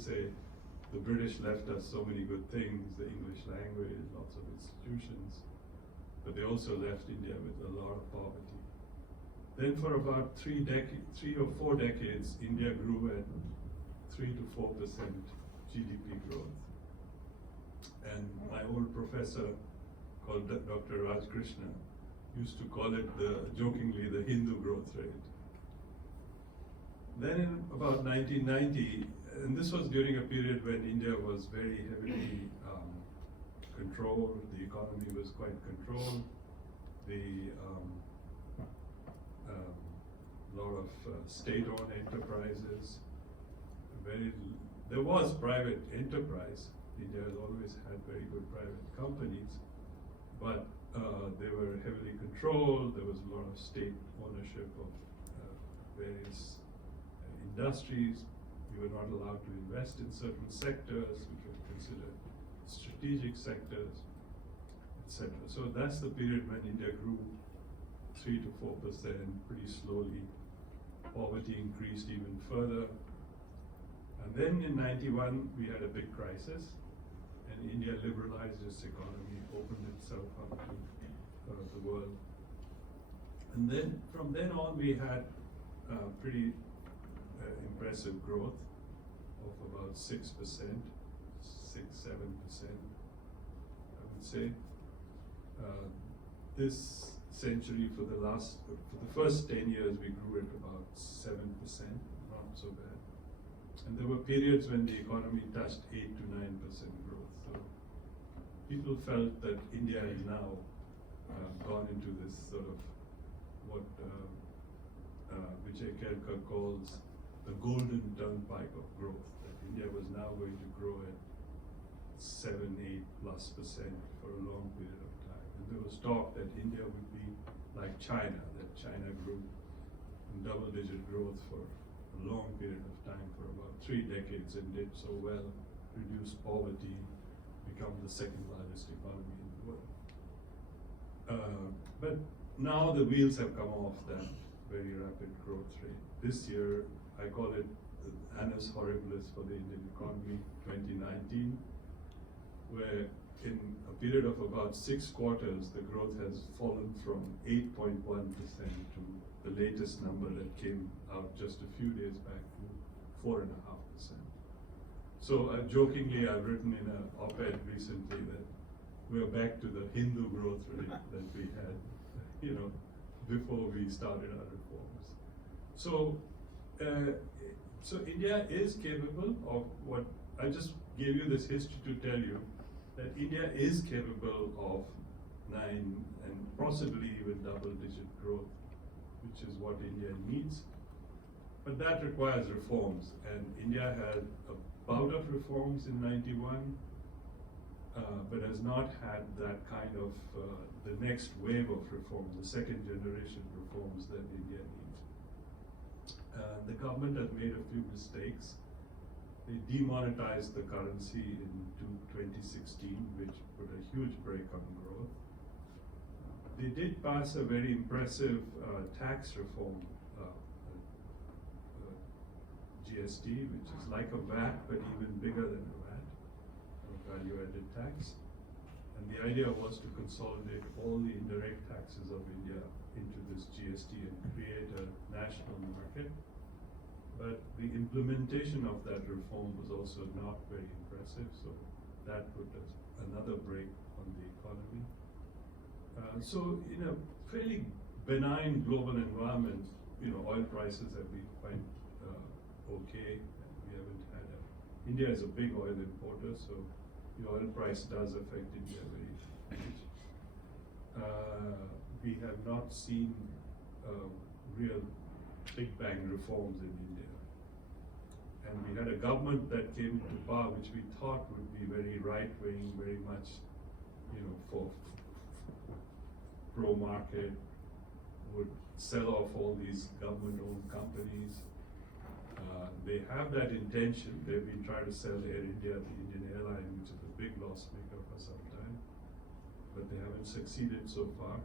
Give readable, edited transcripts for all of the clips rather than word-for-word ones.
say the British left us so many good things, the English language, lots of institutions, but they also left India with a lot of poverty. Then for about 3 or 4 decades, India grew at 3 to 4% GDP growth. And my old professor called Dr. Raj Krishna used to call it jokingly the Hindu growth rate. Then in about 1990, and this was during a period when India was very heavily controlled, the economy was quite controlled, the lot of state-owned enterprises, there was private enterprise. India has always had very good private companies, but they were heavily controlled. There was a lot of state ownership of various industries. You were not allowed to invest in certain sectors which were considered strategic sectors, etc. So that's the period when India grew 3 to 4% pretty slowly. Poverty increased even further. And then in 91, we had a big crisis, and India liberalized its economy, opened itself up to the world. And then from then on, we had pretty impressive growth of about 6%, 6-7%, I would say. This century, for the first 10 years, we grew at about 7%, not so bad. And there were periods when the economy touched 8 to 9% growth. So people felt that India has now gone into this sort of what Vijay Kelkar calls the golden turnpike of growth, that India was now going to grow at 7-8+% for a long period of time. And there was talk that India would be like China, that China grew in double-digit growth for a long period of time, for about 3 decades, and did so well, reduced poverty, become the second largest economy in the world. But now the wheels have come off that very rapid growth rate. This year, I call it the annus horribilis for the Indian economy, 2019, where in a period of about 6 quarters, the growth has fallen from 8.1% to the latest number that came out just a few days back to 4.5%. So jokingly, I've written in an op-ed recently that we're back to the Hindu growth rate that we had, before we started our reforms. So, so India is capable of what I just gave you this history to tell you, that India is capable of 9 and possibly even double-digit growth, which is what India needs. But that requires reforms, and India had a bout of reforms in 91, but has not had that kind of the next wave of reforms, the second generation reforms that India needs. The government has made a few mistakes. They demonetized the currency in 2016, which put a huge brake on growth. They did pass a very impressive tax reform, GST, which is like a VAT, but even bigger than a VAT, value-added tax. And the idea was to consolidate all the indirect taxes of India into this GST and create a national market. But the implementation of that reform was also not very impressive, so that put another brake on the economy. So in a fairly benign global environment, oil prices have been quite okay. We haven't had India is a big oil importer, so the oil price does affect India very much. We have not seen real big bang reforms in India. And we had a government that came into power which we thought would be very right-wing, very much, for pro-market, would sell off all these government-owned companies. They have that intention. They've been trying to sell Air India, the Indian airline, which is a big loss maker for some time, but they haven't succeeded so far.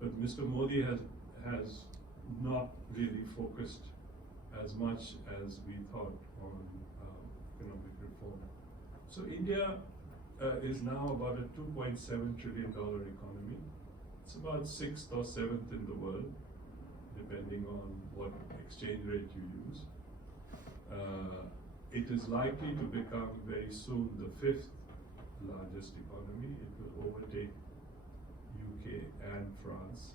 But Mr. Modi has not really focused as much as we thought on So India is now about a $2.7 trillion economy. It's about 6th or 7th in the world, depending on what exchange rate you use. It is likely to become very soon the 5th largest economy. It will overtake UK and France.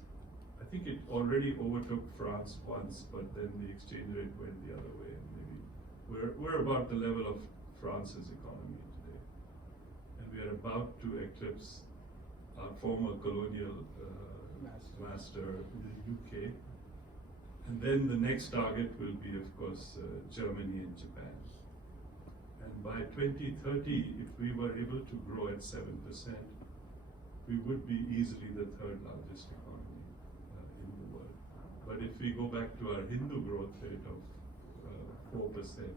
I think it already overtook France once, but then the exchange rate went the other way. And maybe we're about the level of France's economy today, and we are about to eclipse our former colonial master, the UK. And then the next target will be, of course, Germany and Japan. And by 2030, if we were able to grow at 7%, we would be easily the 3rd largest economy in the world. But if we go back to our Hindu growth rate of 4%,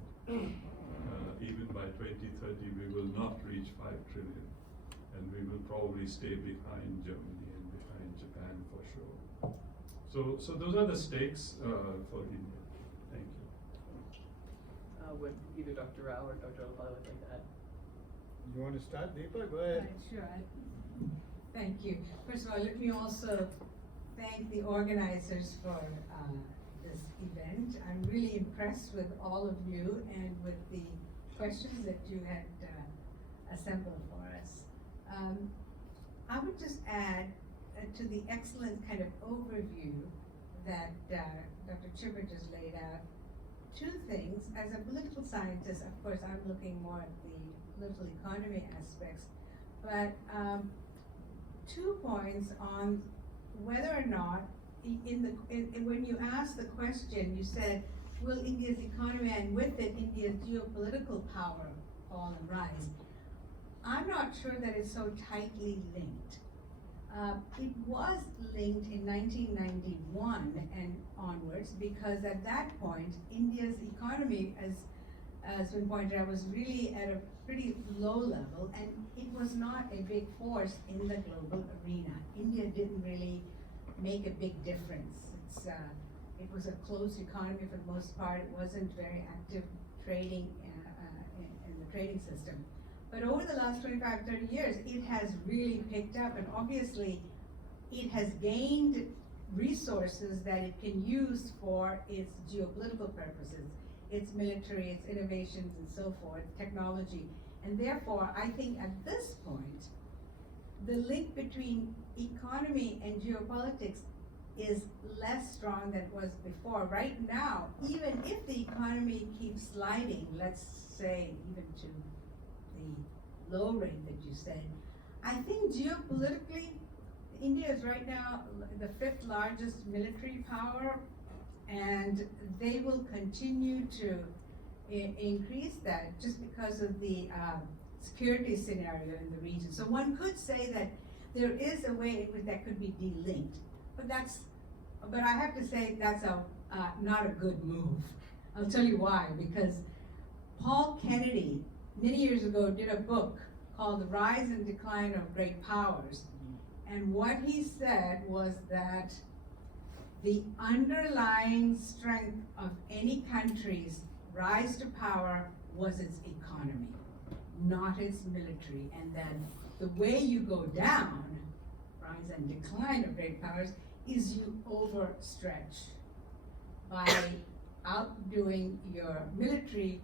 even by 2030, we will not reach 5 trillion. And we will probably stay behind Germany and behind Japan for sure. So those are the stakes for India. Thank you. Would either Dr. Rao or Dr. Ollapally would like to add? You want to start, Deepa? Go ahead. Sure. Thank you. First of all, let me also thank the organizers for this event. I'm really impressed with all of you and with the questions that you had assembled for us. I would just add to the excellent kind of overview that Dr. Chhibber just laid out, 2 things. As a political scientist, of course, I'm looking more at the political economy aspects, but 2 points on whether or not, when you asked the question, you said, will India's economy and with it India's geopolitical power fall and rise? I'm not sure that it's so tightly linked. It was linked in 1991 and onwards, because at that point, India's economy, as been pointed out, was really at a pretty low level, and it was not a big force in the global arena. India didn't really make a big difference. It was a closed economy for the most part. It wasn't very active trading in the trading system. But over the last 25, 30 years, it has really picked up, and obviously it has gained resources that it can use for its geopolitical purposes, its military, its innovations and so forth, technology. And therefore, I think at this point, the link between economy and geopolitics is less strong than it was before. Right now, even if the economy keeps sliding, let's say even to the low rate that you said, I think geopolitically, India is right now the 5th largest military power, and they will continue to increase that just because of the security scenario in the region. So one could say that there is a way that could be de-linked, but I have to say that's not a good move. I'll tell you why, because Paul Kennedy many years ago did a book called The Rise and Decline of Great Powers. And what he said was that the underlying strength of any country's rise to power was its economy, not its military. And then the way you go down, rise and decline of great powers, is you overstretch by outdoing your military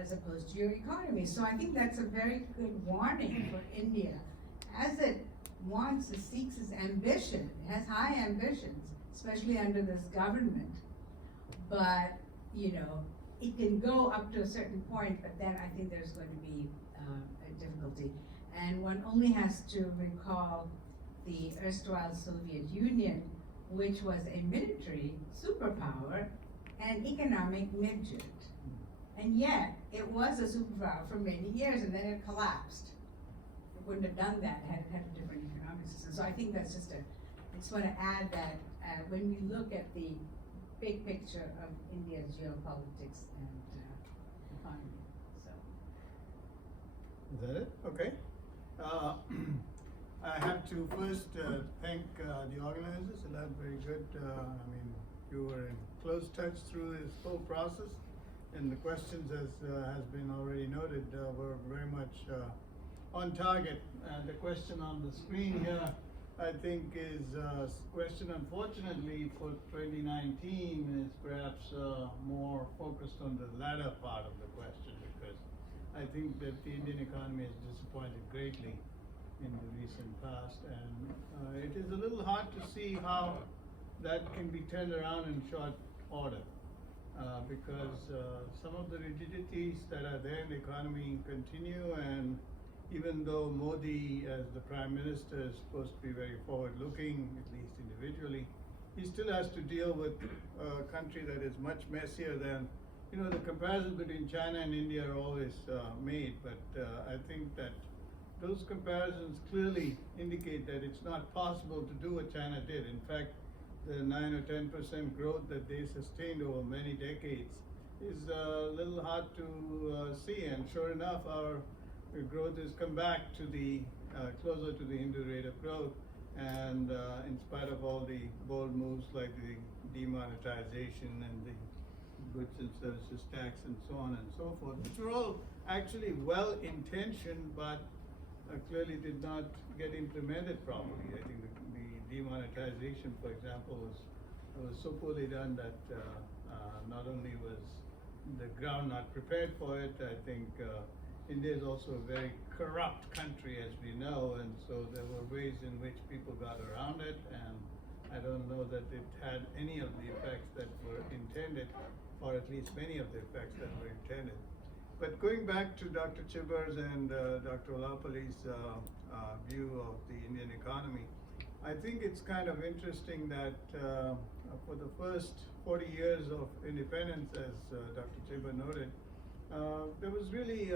as opposed to your economy. So I think that's a very good warning for India. As it wants, it seeks its ambition, it has high ambitions, especially under this government. But, it can go up to a certain point, but then I think there's going to be a difficulty. And one only has to recall the erstwhile Soviet Union, which was a military superpower and economic midget. And yet, it was a superpower for many years, and then it collapsed. It wouldn't have done that had it had a different economic system. So I think that's just I just want to add that when we look at the big picture of India's geopolitics and economy. So. Is that it? Okay. I have to first thank the organizers. Elad, very good. You were in close touch through this whole process. And the questions, as has been already noted, were very much on target. The question on the screen here, I think, is a question, unfortunately, for 2019 is perhaps more focused on the latter part of the question, because I think that the Indian economy has disappointed greatly in the recent past, and it is a little hard to see how that can be turned around in short order. Because some of the rigidities that are there in the economy continue, and even though Modi, as the Prime Minister, is supposed to be very forward-looking, at least individually, he still has to deal with a country that is much messier than, the comparisons between China and India are always made, but I think that those comparisons clearly indicate that it's not possible to do what China did. In fact, the 9 or 10% growth that they sustained over many decades is a little hard to see, and sure enough, our growth has come back to the closer to the Hindu rate of growth, and in spite of all the bold moves like the demonetization and the goods and services tax and so on and so forth, which were all actually well-intentioned, but clearly did not get implemented properly. I think the demonetization, for example, was so poorly done that not only was the ground not prepared for it, I think India is also a very corrupt country, as we know, and so there were ways in which people got around it, and I don't know that it had any of the effects that were intended, or at least many of the effects that were intended. But going back to Dr. Chhibber's and Dr. Ollapally's view of the Indian economy, I think it's kind of interesting that for the first 40 years of independence, as Dr. Chhibber noted, there was really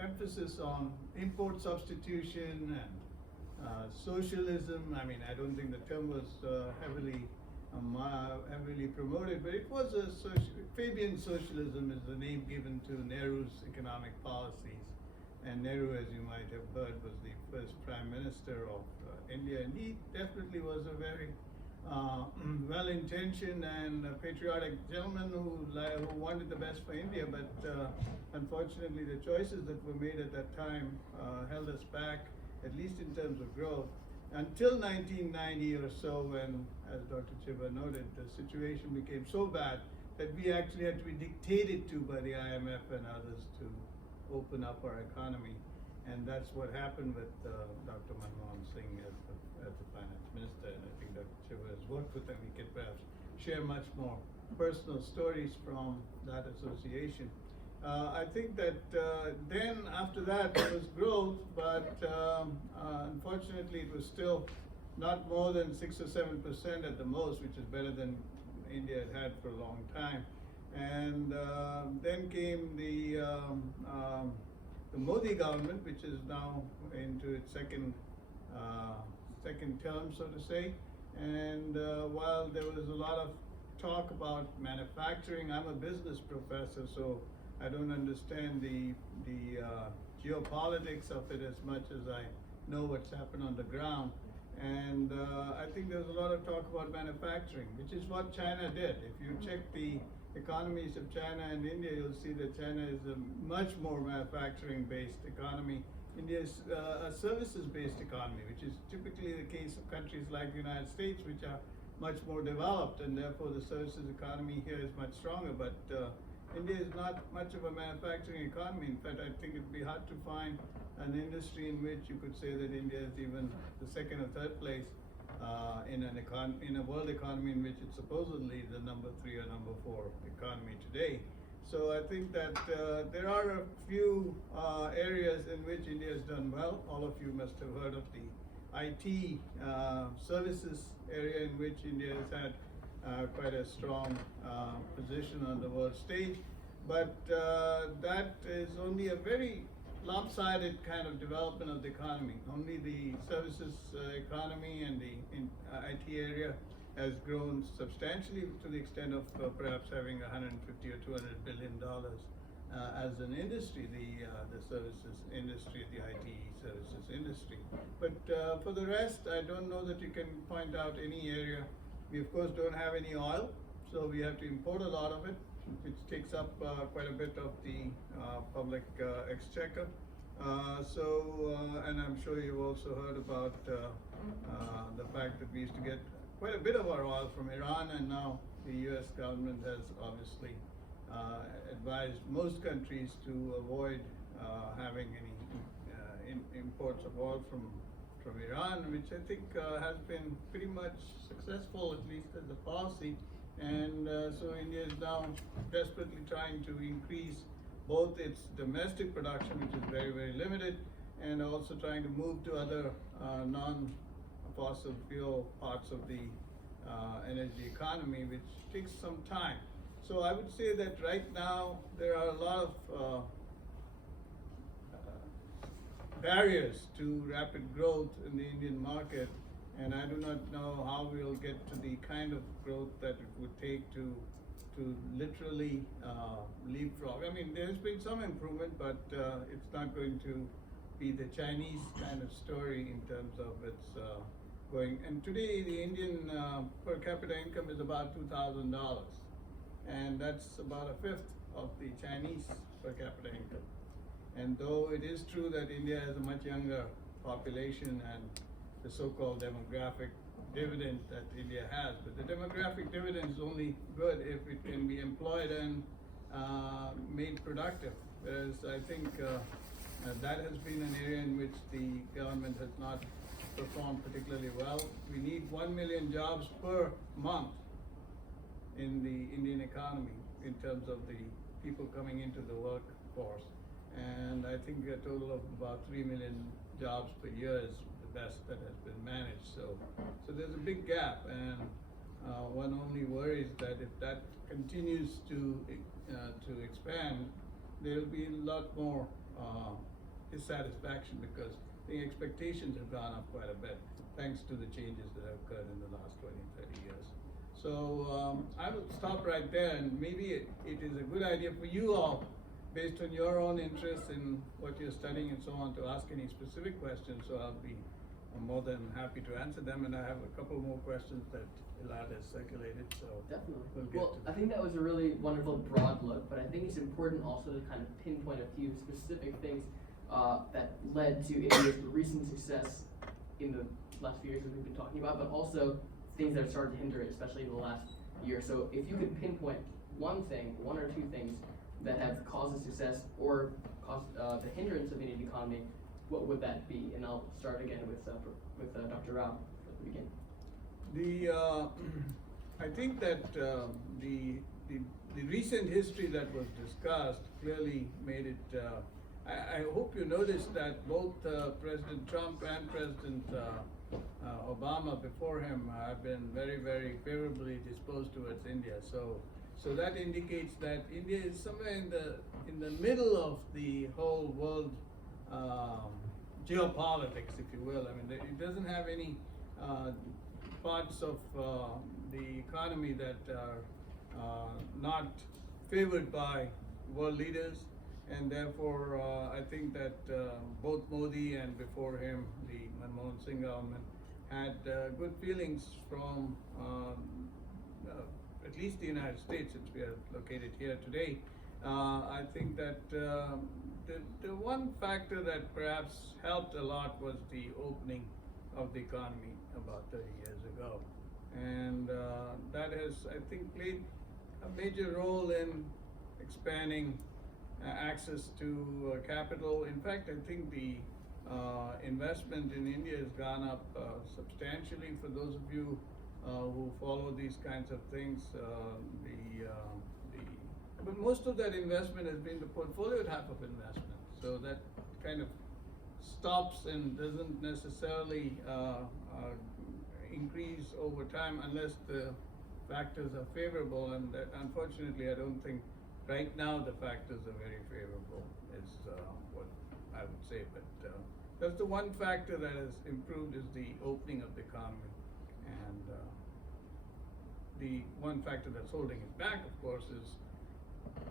emphasis on import substitution and socialism. I mean, I don't think the term was heavily promoted, but it was a Fabian socialism is the name given to Nehru's economic policies. And Nehru, as you might have heard, was the first Prime Minister of India, and he definitely was a very well-intentioned and patriotic gentleman who wanted the best for India, but unfortunately the choices that were made at that time held us back, at least in terms of growth, until 1990 or so, when, as Dr. Chhibber noted, the situation became so bad that we actually had to be dictated to by the IMF and others to open up our economy. And that's what happened with Dr. Manmohan Singh as the finance minister, and I think Dr. Chhibber has worked with him. He can perhaps share much more personal stories from that association. I think that then after that there was growth, but unfortunately it was still not more than 6 or 7% at the most, which is better than India had for a long time. And then came the Modi government, which is now into its second term, so to say. And while there was a lot of talk about manufacturing, I'm a business professor, so I don't understand the geopolitics of it as much as I know what's happened on the ground. And I think there's a lot of talk about manufacturing, which is what China did. If you check the economies of China and India, you'll see that China is a much more manufacturing-based economy. India is a services-based economy, which is typically the case of countries like the United States, which are much more developed, and therefore the services economy here is much stronger. But India is not much of a manufacturing economy. In fact, I think it'd be hard to find an industry in which you could say that India is even the second or third place in a world economy in which it's supposedly the number 3 or number 4 economy today. So I think that there are a few areas in which India has done well. All of you must have heard of the IT services area, in which India has had quite a strong position on the world stage. But that is only a very lopsided kind of development of the economy. Only the services economy and the IT area has grown substantially to the extent of perhaps having $150 or $200 billion as an industry, the services industry, the IT services industry. But for the rest, I don't know that you can point out any area. We of course don't have any oil, so we have to import a lot of it. which takes up quite a bit of the public exchequer. And I'm sure you've also heard about the fact that we used to get quite a bit of our oil from Iran, and now the US government has obviously advised most countries to avoid having any imports of oil from Iran, which I think has been pretty much successful, at least as a policy. And so India is now desperately trying to increase both its domestic production, which is very, very limited, and also trying to move to other non-fossil fuel parts of the energy economy, which takes some time. So I would say that right now there are a lot of barriers to rapid growth in the Indian market, and I do not know how we will get to the kind of growth that it would take to literally leapfrog. I mean, there's been some improvement, but it's not going to be the Chinese kind of story in terms of its going. And today, the Indian per capita income is about $2,000, and that's about a fifth of the Chinese per capita income. And though it is true that India has a much younger population and the so-called demographic dividend that India has, but the demographic dividend is only good if it can be employed and made productive. Whereas I think that has been an area in which the government has not performed particularly well. We need 1 million jobs per month in the Indian economy in terms of the people coming into the workforce. And I think a total of about 3 million jobs per year is the best that has been managed. So there's a big gap, and one only worries that if that continues to expand, there'll be a lot more dissatisfaction, because the expectations have gone up quite a bit thanks to the changes that have occurred in the last 20, 30 years. So I will stop right there, and maybe it is a good idea for you all, based on your own interest in what you're studying and so on, to ask any specific questions. So I'll be more than happy to answer them, and I have a couple more questions that Elad has circulated, so Definitely. we'll get Well, to I think that was a really wonderful broad look, but I think it's important also to kind of pinpoint a few specific things that led to India's recent success in the last few years that we've been talking about, but also things that have started to hinder it, especially in the last year. So if you could pinpoint one thing, one or two things that have caused the success or caused the hindrance of the Indian economy, what would that be? And I'll start again with Dr. Rao at the beginning. I think that the recent history that was discussed clearly made it. I hope you noticed that both President Trump and President Obama before him have been very, very favorably disposed towards India. So that indicates that India is somewhere in the middle of the whole world geopolitics, if you will. I mean, it doesn't have any parts of the economy that are not favored by world leaders, and therefore I think that both Modi and before him the Manmohan Singh government had good feelings from at least the United States, since we are located here today. I think that the one factor that perhaps helped a lot was the opening of the economy about 30 years ago. And that has, I think, played a major role in expanding access to capital. In fact, I think the investment in India has gone up substantially. For those of you who follow these kinds of things, but most of that investment has been the portfolio type of investment. So that kind of stops and doesn't necessarily increase over time unless the factors are favorable. And that, unfortunately, I don't think right now the factors are very favorable, is what I would say. But that's the one factor that has improved, is the opening of the economy. And the one factor that's holding it back, of course, is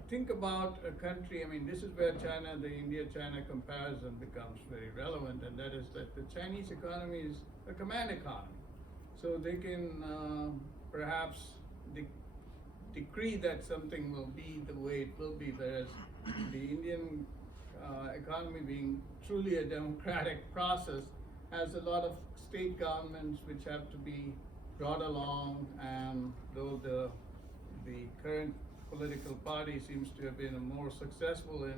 think about a country. I mean, this is where China, the India-China comparison becomes very relevant, and that is that the Chinese economy is a command economy. So they can perhaps decree that something will be the way it will be, whereas the Indian economy being truly a democratic process has a lot of state governments which have to be brought along, and though the current political party seems to have been more successful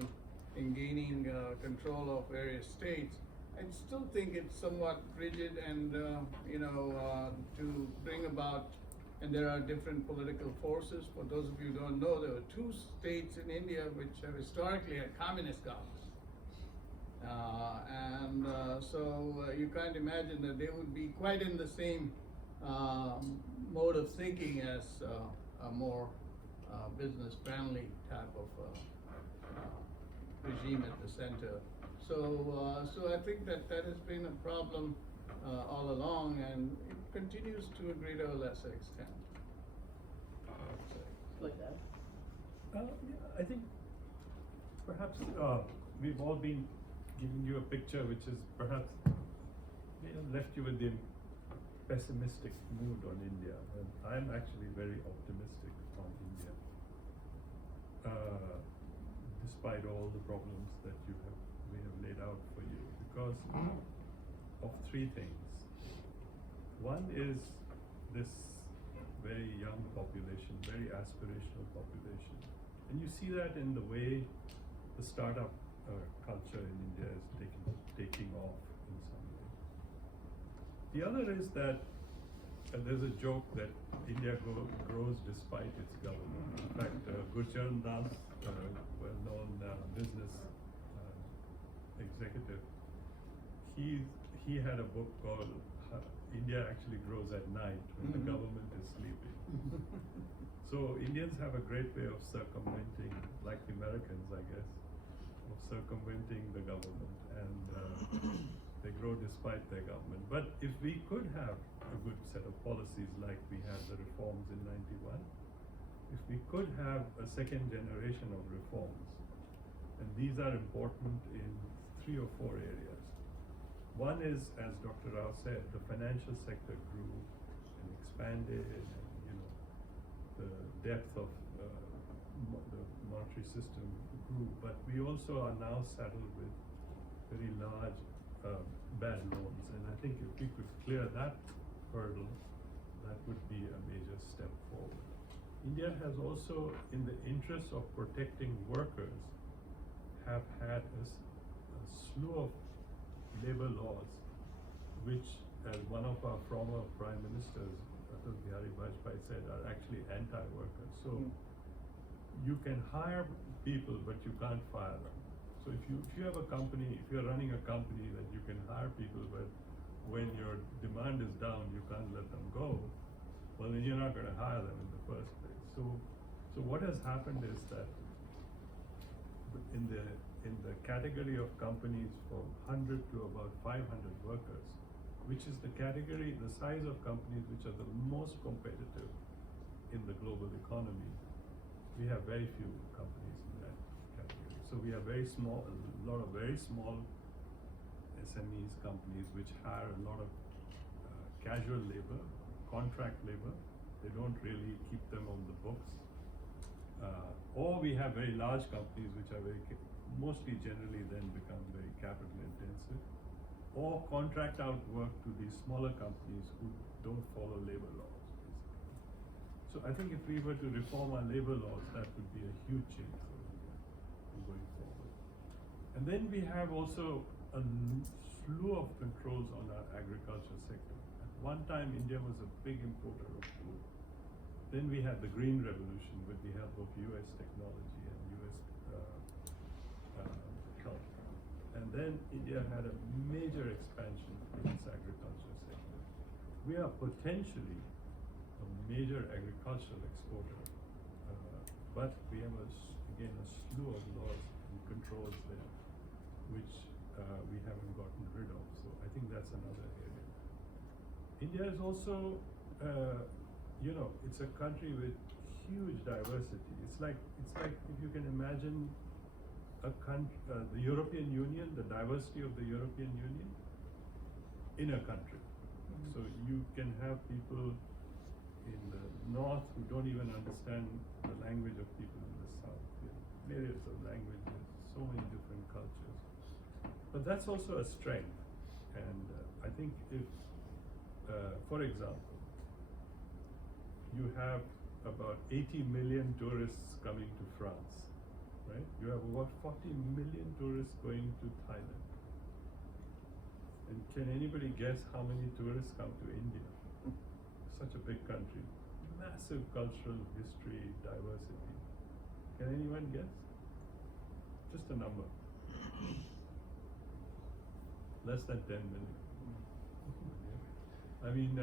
in gaining control of various states, I still think it's somewhat rigid and, to bring about, and there are different political forces. For those of you who don't know, there were two states in India which have historically had communist governments. So you can't imagine that they would be quite in the same mode of thinking as a more business-friendly type of regime at the center. So I think that has been a problem all along, and it continues to a greater or lesser extent. Like that. Yeah, I think perhaps we've all been giving you a picture which is perhaps left you with the pessimistic mood on India, and I'm actually very optimistic on India, despite all the problems that we have laid out for you, because of three things. One is this very young population, very aspirational population, and you see that in the way the startup culture in India is taking off in some way. The other is that there's a joke that India grows despite its government. In fact, Gurcharan Das, well-known business executive, he had a book called India Actually Grows at Night when the government is sleeping. So Indians have a great way of circumventing, like the Americans, I guess, of circumventing the government, and they grow despite their government. But if we could have a good set of policies like we had the reforms in '91, if we could have a second generation of reforms, and these are important in 3 or 4 areas. One is, as Dr. Rao said, the financial sector grew and expanded, and the depth of the monetary system grew. But we also are now saddled with very large bad loans, and I think if we could clear that hurdle, that would be a major step forward. India has also, in the interest of protecting workers, have had a slew of labor laws, which, as one of our former prime ministers, Atal Bihari Vajpayee, said, are actually anti-workers. So you can hire people, but you can't fire them. So if you have a company, if you're running a company that you can hire people, but when your demand is down, you can't let them go, well, then you're not going to hire them in the first place. So what has happened is that in the category of companies from 100 to about 500 workers, which is the category, the size of companies which are the most competitive in the global economy, we have very few companies in that category. So we have very small, a lot of very small SMEs companies which hire a lot of casual labor, contract labor. They don't really keep them on the books. Or we have very large companies which are mostly generally then become very capital intensive, or contract out work to these smaller companies who don't follow labor laws, basically. So I think if we were to reform our labor laws, that would be a huge change for India going forward. And then we have also a slew of controls on our agriculture sector. At one time, India was a big importer of food. Then we had the Green Revolution with the help of US technology and US help. And then India had a major expansion in its agriculture sector. We are potentially a major agricultural exporter, but we have again a slew of laws and controls there, which we haven't gotten rid of. So I think that's another area. India is also, it's a country with huge diversity. It's like if you can imagine the European Union, the diversity of the European Union in a country. So you can have people in the north who don't even understand the language of people in the south. There are myriads of languages, so many different cultures. But that's also a strength. And I think if, for example, you have about 80 million tourists coming to France, right? You have about 40 million tourists going to Thailand. And can anybody guess how many tourists come to India? Such a big country, massive cultural history, diversity. Can anyone guess? Just a number. Less than 10 million. I mean,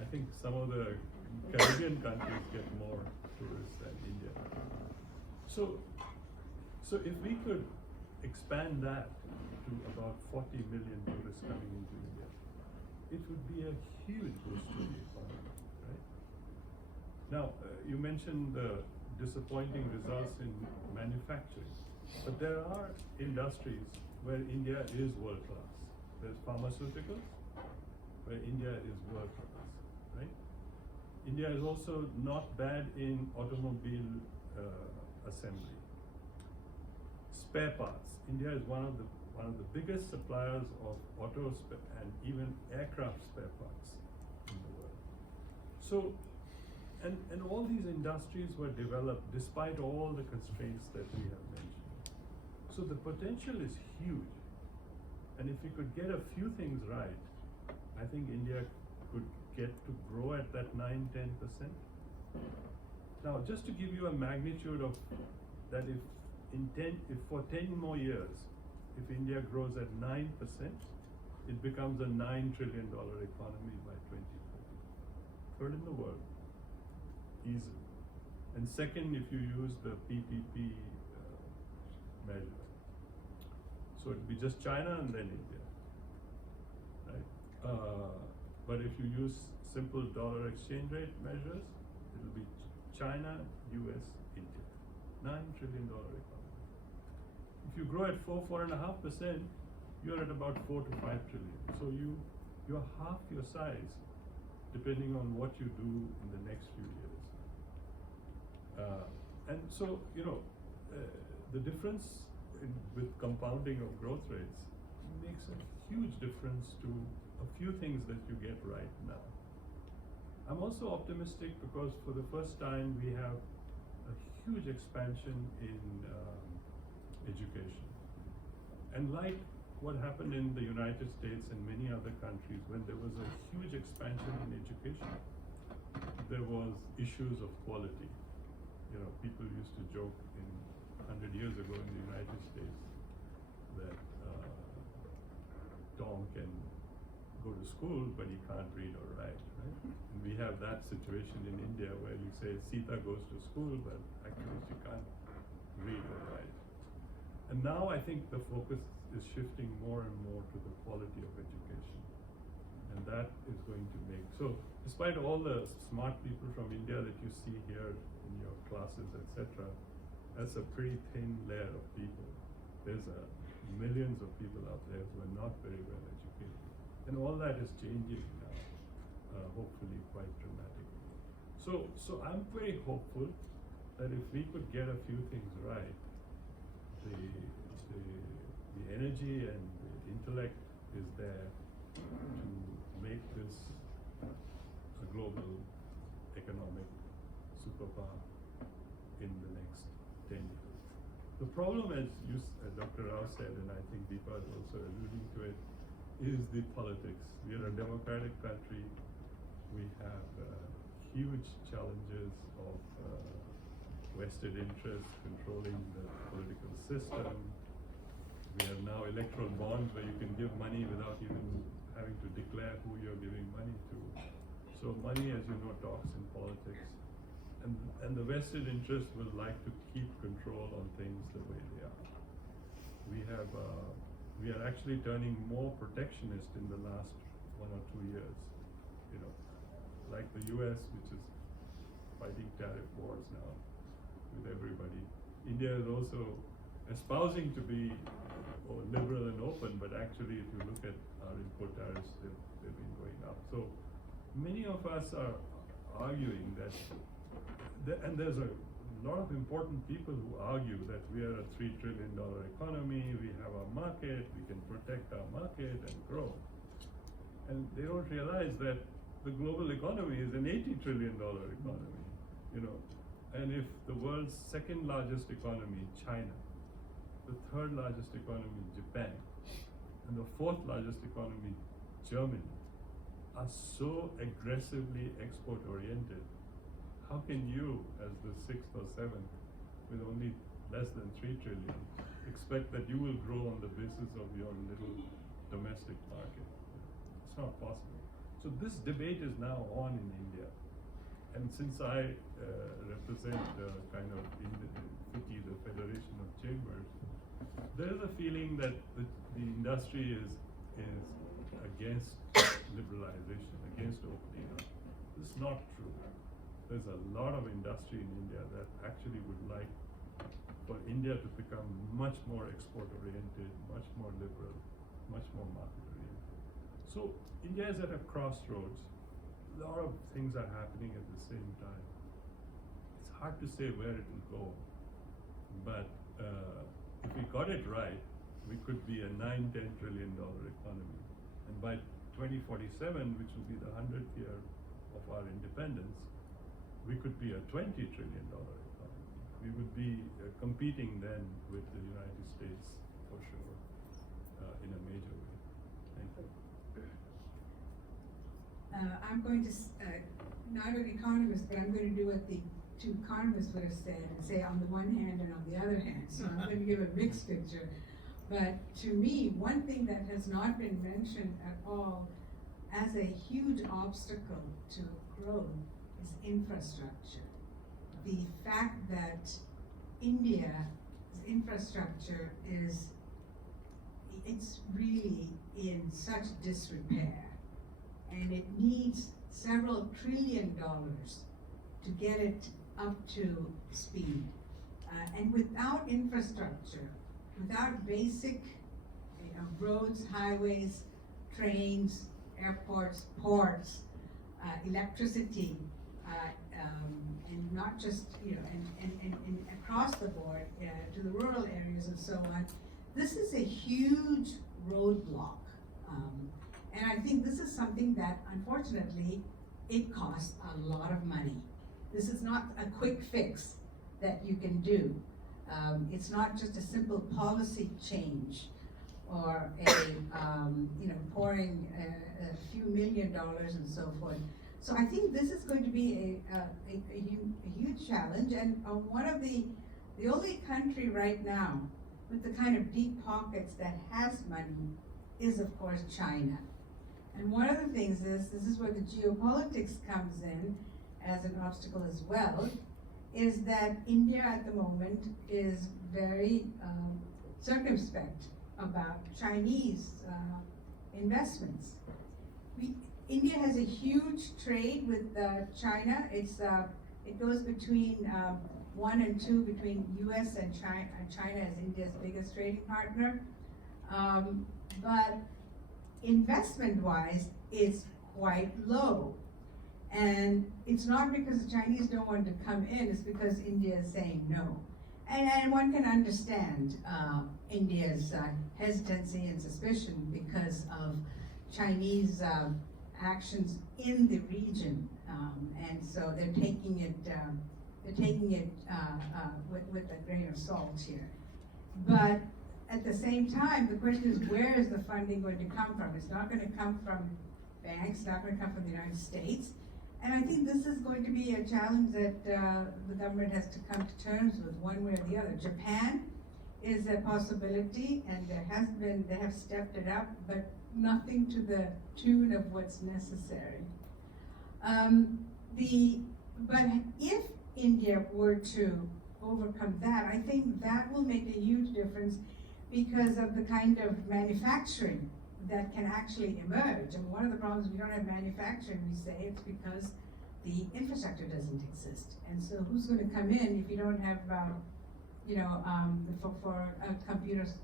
I think some of the Caribbean countries get more tourists than India. So if we could expand that to about 40 million tourists coming into India, it would be a huge boost to the economy, right? Now, you mentioned the disappointing results in manufacturing, but there are industries where India is world class. There's pharmaceuticals, where India is world class, right? India is also not bad in automobile assembly. Spare parts. India is one of the biggest suppliers of auto and even aircraft spare parts in the world. So, and all these industries were developed despite all the constraints that we have mentioned. So the potential is huge. And if we could get a few things right, I think India could get to grow at that 9–10%. Now, just to give you a magnitude of that, if for 10 more years, if India grows at 9%, it becomes a $9 trillion economy by 2040. Third in the world, easily. And second, if you use the PPP measure. So it'll be just China and then India, right? But if you use simple dollar exchange rate measures, it'll be China, US, India. $9 trillion economy. If you grow at 4–4.5%, you're at about 4 to 5 trillion. So you're half your size, depending on what you do in the next few years. And so, the difference with compounding of growth rates makes a huge difference to a few things that you get right now. I'm also optimistic because for the first time we have a huge expansion in education. And like what happened in the United States and many other countries, when there was a huge expansion in education, there was issues of quality. People used to joke 100 years ago in the United States that Tom can go to school, but he can't read or write, right? And we have that situation in India where you say Sita goes to school, but actually she can't read or write. And now I think the focus is shifting more and more to the quality of education. And that is going to make, so despite all the smart people from India that you see here in your classes, etc., that's a pretty thin layer of people. There's millions of people out there who are not very well educated. And all that is changing now, hopefully quite dramatically. So I'm very hopeful that if we could get a few things right, the energy and the intellect is there to make this a global economic superpower in the next 10 years. The problem, as Dr. Rao said, and I think Deepa is also alluding to it, is the politics. We are a democratic country. We have huge challenges of vested interests controlling the political system. We have now electoral bonds where you can give money without even having to declare who you're giving money to. So money, as you know, talks in politics. And the vested interests will like to keep control on things the way they are. We are actually turning more protectionist in the last 1 or 2 years. Like the US, which is fighting tariff wars now with everybody. India is also espousing to be liberal and open, but actually if you look at our import tariffs, they've been going up. So many of us are arguing that, and there's a lot of important people who argue that we are a $3 trillion economy, we have our market, we can protect our market and grow. And they don't realize that the global economy is an $80 trillion economy, you know. And if the world's second largest economy, China, the third largest economy, Japan, and the fourth largest economy, Germany, are so aggressively export oriented, how can you, as the sixth or seventh, with only less than 3 trillion, expect that you will grow on the basis of your little domestic market? It's not possible. So this debate is now on in India. And since I represent kind of in the FICCI, the Federation of Chambers, there is a feeling that the industry is against liberalization, against opening up. This is not true. There's a lot of industry in India that actually would like for India to become much more export oriented, much more liberal, much more market oriented. So India is at a crossroads. A lot of things are happening at the same time. It's hard to say where it will go, but if we got it right, we could be a $9-10 trillion economy. And by 2047, which will be the 100th year of our independence, we could be a $20 trillion economy. We would be competing then with the United States for sure, in a major way. Thank you. I'm going to, not an economist, but I'm going to do what the two economists would have said and say on the one hand and on the other hand. So I'm going to give a mixed picture. But to me, one thing that has not been mentioned at all as a huge obstacle to growth is infrastructure. The fact that India's infrastructure it's really in such disrepair, and it needs several $1 trillion to get it up to speed. And without infrastructure, without basic roads, highways, trains, airports, ports, electricity, and not just, and across the board to the rural areas and so on, this is a huge roadblock. And I think this is something that, unfortunately, it costs a lot of money. This is not a quick fix that you can do. It's not just a simple policy change or pouring a few $1 million and so forth. So I think this is going to be a huge challenge, and one of the only country right now with the kind of deep pockets that has money is, of course, China. And one of the things is, this is where the geopolitics comes in as an obstacle as well, is that India at the moment is very circumspect about Chinese investments. India has a huge trade with China. It goes between 1 and 2 between US and China. China is India's biggest trading partner. But investment-wise, it's quite low. And it's not because the Chinese don't want to come in, it's because India is saying no. And one can understand India's hesitancy and suspicion because of Chinese actions in the region, and so they're taking it with a grain of salt here. But at the same time, the question is, where is the funding going to come from? It's not going to come from banks, it's not going to come from the United States. And I think this is going to be a challenge that the government has to come to terms with one way or the other. Japan is a possibility, and they have stepped it up, but nothing to the tune of what's necessary. But if India were to overcome that, I think that will make a huge difference because of the kind of manufacturing that can actually emerge. And one of the problems we don't have manufacturing, we say, it's because the infrastructure doesn't exist. And so who's going to come in if you don't have, for computers,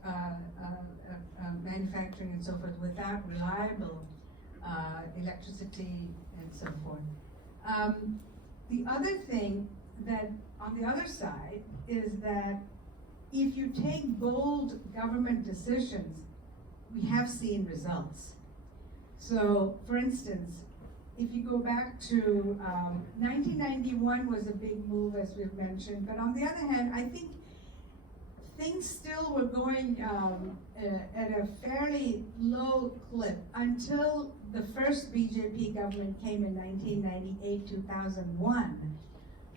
manufacturing and so forth, without reliable electricity and so forth. The other thing that, on the other side, is that if you take bold government decisions, we have seen results. So, for instance, if you go back to 1991 was a big move, as we've mentioned, but on the other hand, I think things still were going at a fairly low clip until the first BJP government came in 1998-2001,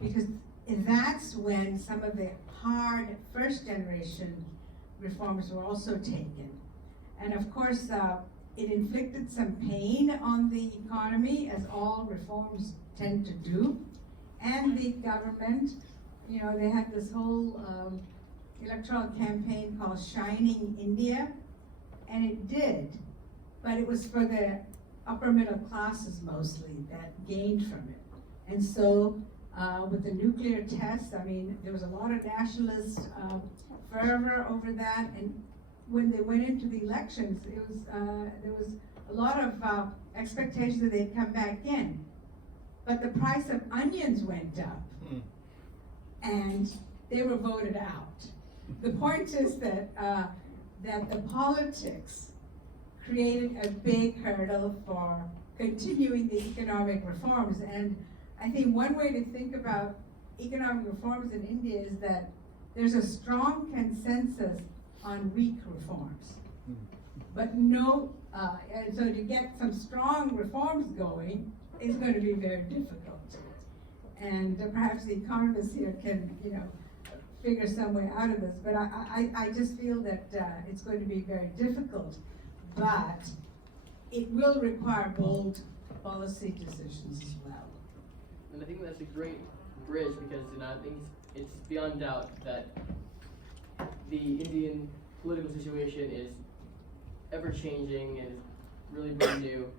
because that's when some of the hard first generation reforms were also taken. And of course, it inflicted some pain on the economy, as all reforms tend to do. And the government, you know, they had this whole electoral campaign called Shining India, and it did, but it was for the upper middle classes mostly that gained from it. And so with the nuclear test, I mean, there was a lot of nationalist fervor over that, and when they went into the elections, it was there was a lot of expectation that they'd come back in. But the price of onions went up, and they were voted out. The point is that that the politics created a big hurdle for continuing the economic reforms. And I think one way to think about economic reforms in India is that there's a strong consensus on weak reforms, but no, and so to get some strong reforms going is going to be very difficult. And perhaps the economists here can, you know, figure some way out of this, but I just feel that it's going to be very difficult, but it will require bold policy decisions as well. And I think that's a great bridge, because, you know, I think it's beyond doubt that the Indian political situation is ever changing and really brand new.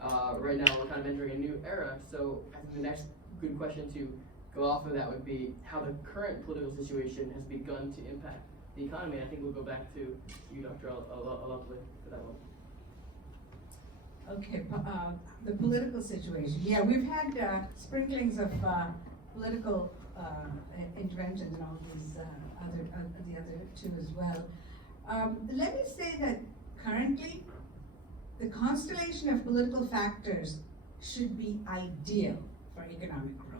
Right now we're kind of entering a new era, so I think the next good question to go off of that would be how the current political situation has begun to impact the economy. I think we'll go back to you, Dr. Ollapally, for that one. Okay, the political situation. Yeah, we've had sprinklings of political interventions in all these the other two as well. Let me say that currently, the constellation of political factors should be ideal for economic growth.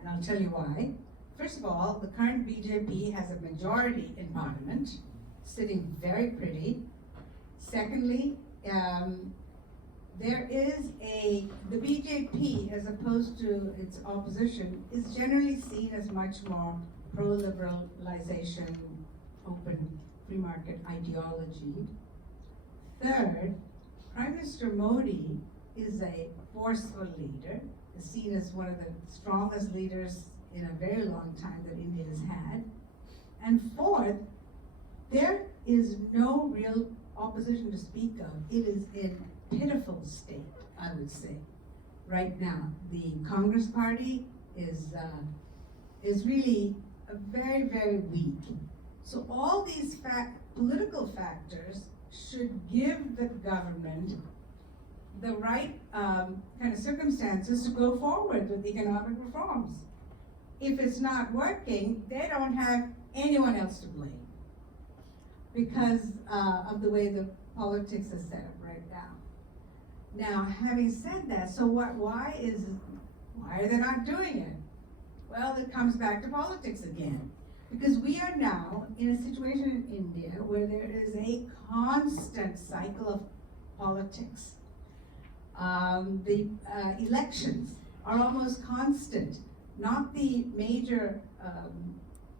And I'll tell you why. First of all, the current BJP has a majority in parliament, sitting very pretty. Secondly, there is the BJP, as opposed to its opposition, is generally seen as much more pro-liberalization, open free market ideology. Third, Prime Minister Modi is a forceful leader, is seen as one of the strongest leaders in a very long time that India has had. And fourth, there is no real opposition to speak of. It is in pitiful state, I would say, right now. The Congress party is really very, very weak. So all these political factors should give the government the right kind of circumstances to go forward with economic reforms. If it's not working, they don't have anyone else to blame because of the way the politics is set up right now. Now, having said that, so why are they not doing it? Well, it comes back to politics again. Because we are now in a situation in India where there is a constant cycle of politics. The elections are almost constant, not the major,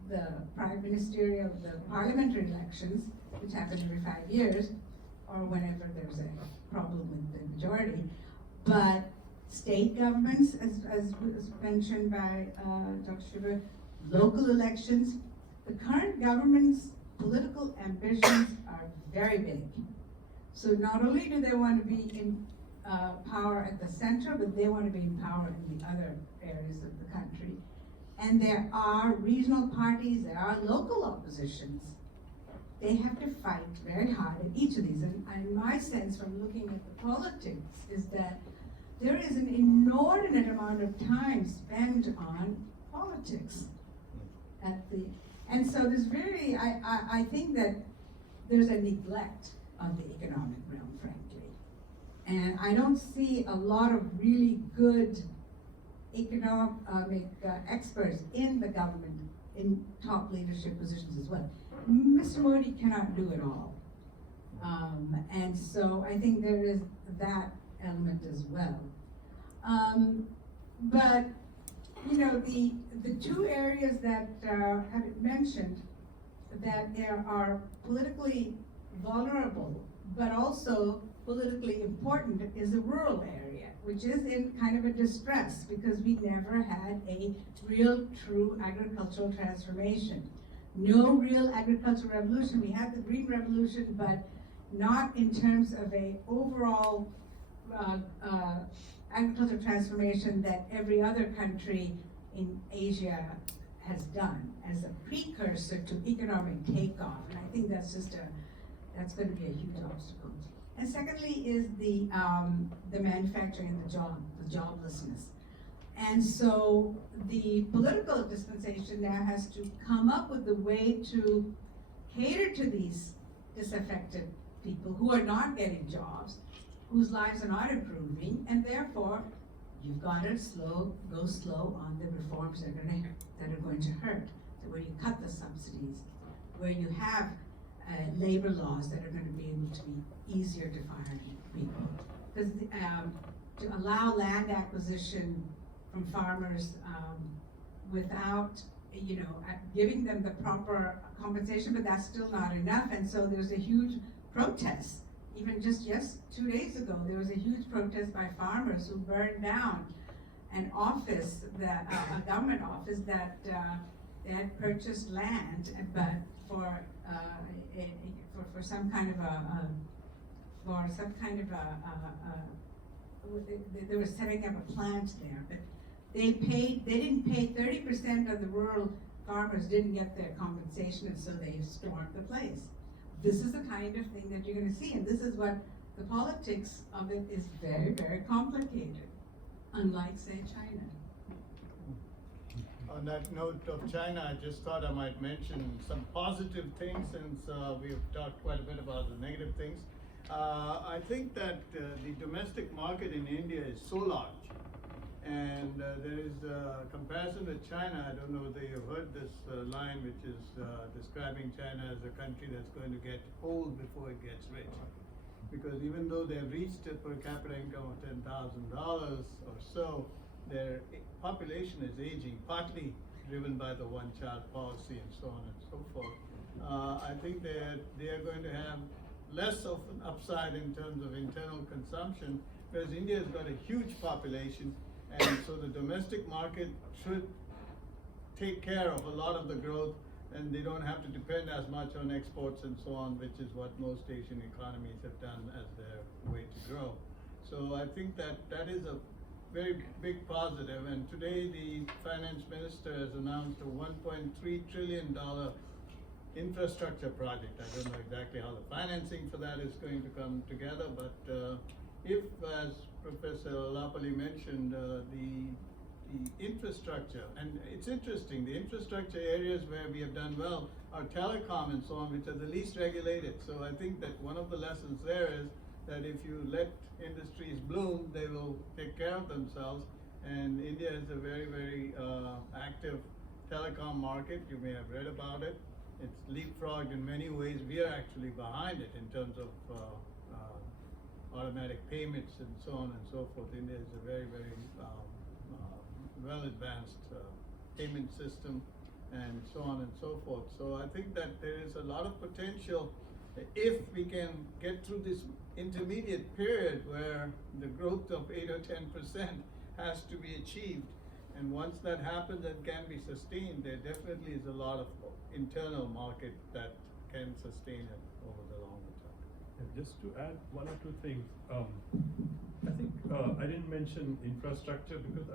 the prime ministerial, the parliamentary elections, which happen every 5 years, or whenever there's a problem with the majority, but state governments, as was mentioned by Dr. Chhibber, local elections. The current government's political ambitions are very big. So not only do they want to be in power at the center, but they want to be in power in the other areas of the country. And there are regional parties, there are local oppositions. They have to fight very hard at each of these. And my sense from looking at the politics is that there is an inordinate amount of time spent on politics and so there's very, I think that there's a neglect of the economic realm, frankly. And I don't see a lot of really good economic experts in the government in top leadership positions as well. Mr. Modi cannot do it all. And so I think there is that element as well. But you know, the two areas that have been mentioned that there are politically vulnerable but also politically important is the rural area, which is in kind of a distress because we never had a real true agricultural transformation. No real agricultural revolution. We had the Green Revolution, but not in terms of a overall agricultural transformation that every other country in Asia has done as a precursor to economic takeoff. And I think that's just that's going to be a huge obstacle. And secondly is the manufacturing and the joblessness. And so the political dispensation now has to come up with a way to cater to these disaffected people who are not getting jobs, whose lives are not improving, and therefore you've got to go slow on the reforms that are going to hurt. So where you cut the subsidies, where you have labor laws that are going to be able to be easier to fire people. Because to allow land acquisition from farmers without, you know, giving them the proper compensation, but that's still not enough. And so there's a huge protest. Even just 2 days ago, there was a huge protest by farmers who burned down an office, that a government office that they had purchased land, but for some kind of they were setting up a plant there, but they didn't pay 30% of the rural farmers didn't get their compensation, and so they stormed the place. This is the kind of thing that you're going to see, and this is what the politics of it is very, very complicated, unlike, say, China. On that note of China, I just thought I might mention some positive things since we've talked quite a bit about the negative things. I think that the domestic market in India is so large, and there is a comparison with China. I don't know whether you've heard this line, which is describing China as a country that's going to get old before it gets rich. Because even though they've reached a per capita income of $10,000 or so, their population is aging, partly driven by the one-child policy and so on and so forth. I think they are going to have less of an upside in terms of internal consumption, whereas India has got a huge population, and so the domestic market should take care of a lot of the growth, and they don't have to depend as much on exports and so on, which is what most Asian economies have done as their way to grow. So I think that is a very big positive, and today the finance minister has announced a $1.3 trillion infrastructure project. I don't know exactly how the financing for that is going to come together, but if, as Professor Ollapally mentioned, the infrastructure, and it's interesting, the infrastructure areas where we have done well are telecom and so on, which are the least regulated. So I think that one of the lessons there is that if you let industries bloom, they will take care of themselves. And India is a very, very active telecom market. You may have read about it. It's leapfrogged in many ways. We are actually behind it in terms of automatic payments and so on and so forth. India is a very, very well-advanced payment system and so on and so forth. So I think that there is a lot of potential if we can get through this intermediate period where the growth of 8 or 10% has to be achieved. And once that happens and can be sustained, there definitely is a lot of internal market that can sustain it over the longer term. And just to add one or two things, I think I didn't mention infrastructure because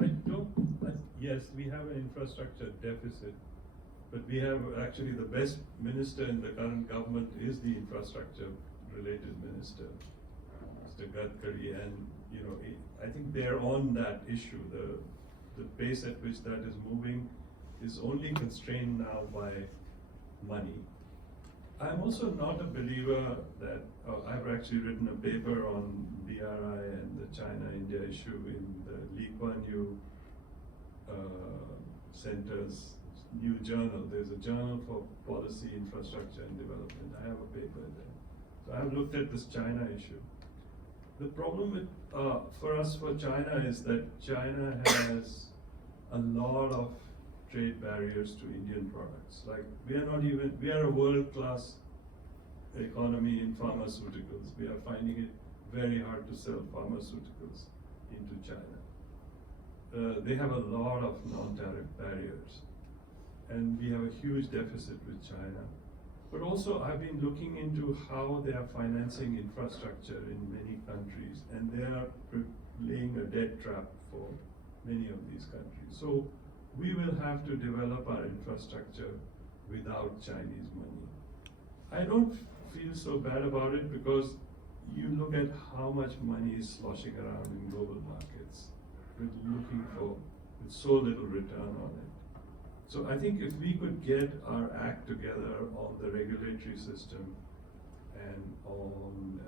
yes, we have an infrastructure deficit, but we have actually the best minister in the current government is the infrastructure related minister. Mr. Gadkari, and I think they're on that issue. The pace at which that is moving is only constrained now by money. I'm also not a believer that I've actually written a paper on BRI and the China-India issue in the Lee Kuan Yew Center's new journal. There's a journal for policy, infrastructure and development. I have a paper there. So I've looked at this China issue. The problem with, for China is that China has a lot of trade barriers to Indian products. Like, we are a world-class economy in pharmaceuticals. We are finding it very hard to sell pharmaceuticals into China. They have a lot of non-tariff barriers. And we have a huge deficit with China. But also, I've been looking into how they are financing infrastructure in many countries, and they are laying a debt trap for many of these countries. So we will have to develop our infrastructure without Chinese money. I don't feel so bad about it because you look at how much money is sloshing around in global markets, with so little return on it. So I think if we could get our act together on the regulatory system and on,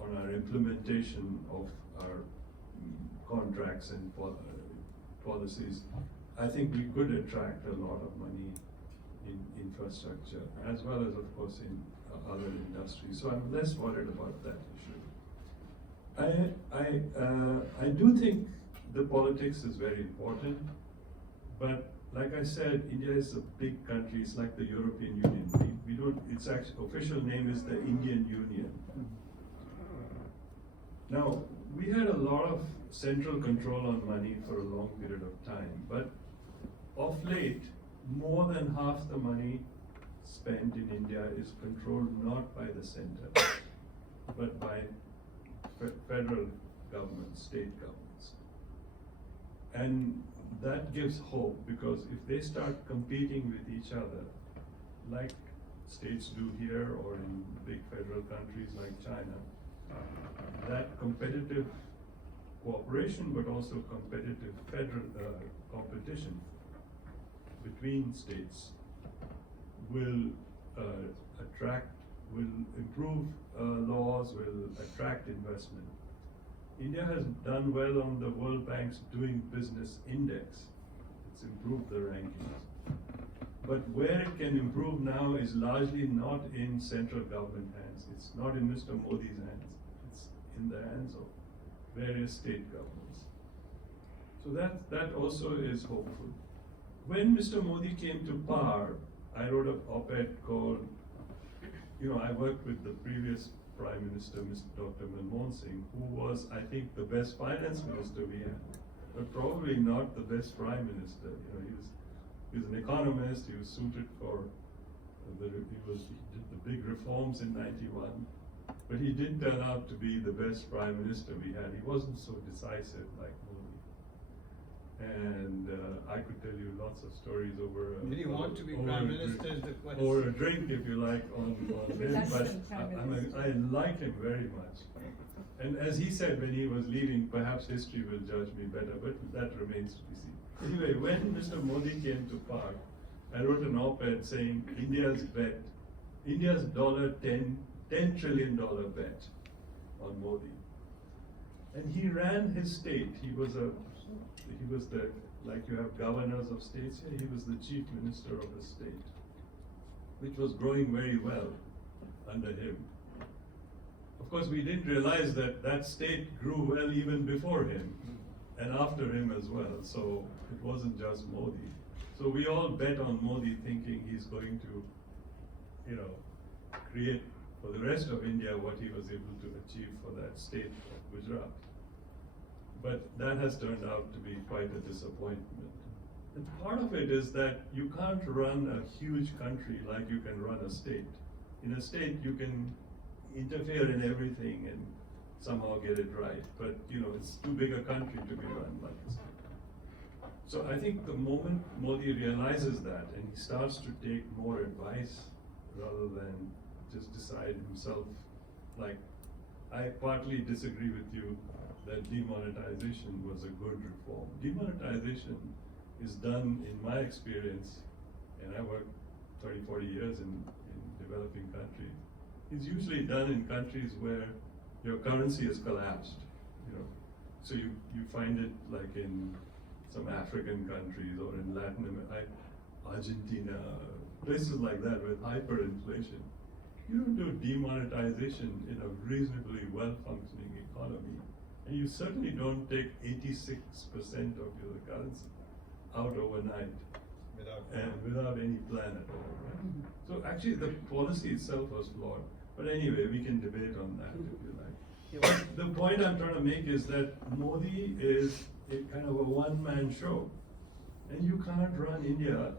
on our implementation of our contracts and policies, I think we could attract a lot of money in infrastructure, as well as, of course, in other industries. So I'm less worried about that issue. I do think the politics is very important, but like I said, India is a big country. It's like the European Union. We don't. Its actual official name is the Indian Union. Now, we had a lot of central control on money for a long period of time, but of late, more than half the money spent in India is controlled not by the center, but by federal government, state governments. And that gives hope, because if they start competing with each other, like states do here or in big federal countries like China, that competitive cooperation, but also competitive federal competition between states will improve laws, will attract investment. India has done well on the World Bank's Doing Business Index. It's improved the rankings. But where it can improve now is largely not in central government hands. It's not in Mr. Modi's hands. It's in the hands of various state governments. So that also is hopeful. When Mr. Modi came to power, I wrote an op-ed called, I worked with the previous Prime Minister, Mr. Dr. Manmohan Singh, who was, I think, the best finance minister we had, but probably not the best prime minister. He was an economist. He was suited for he did the big reforms in '91, but he did turn out to be the best prime minister we had. He wasn't so decisive like Modi. And I could tell you lots of stories over. Did he want to be prime minister? Is the question. Or a drink, if you like, on him. But I like him very much. And as he said when he was leaving, perhaps history will judge me better, but that remains to be seen. Anyway, when Mr. Modi came to power, I wrote an op-ed saying India's $10 trillion bet on Modi. And he ran his state. He was the, like you have governors of states here, he was the chief minister of a state, which was growing very well under him. Of course, we didn't realize that that state grew well even before him and after him as well. So it wasn't just Modi. So we all bet on Modi thinking he's going to, create for the rest of India what he was able to achieve for that state of Gujarat. But that has turned out to be quite a disappointment. And part of it is that you can't run a huge country like you can run a state. In a state, you can interfere in everything and somehow get it right. But it's too big a country to be run like a state. So I think the moment Modi realizes that and he starts to take more advice rather than just decide himself like, I partly disagree with you that demonetization was a good reform. Demonetization is done, in my experience, and I worked 30, 40 years in developing countries, is usually done in countries where your currency has collapsed, you know. So you find it like in some African countries or in Latin America, Argentina, places like that with hyperinflation. You don't do demonetization in a reasonably well-functioning economy, and you certainly don't take 86% of your currency out overnight without any plan at all, right? So actually the policy itself was flawed, but anyway, we can debate on that if you like. Yeah. The point I'm trying to make is that Modi is a kind of a one-man show, and you can't run India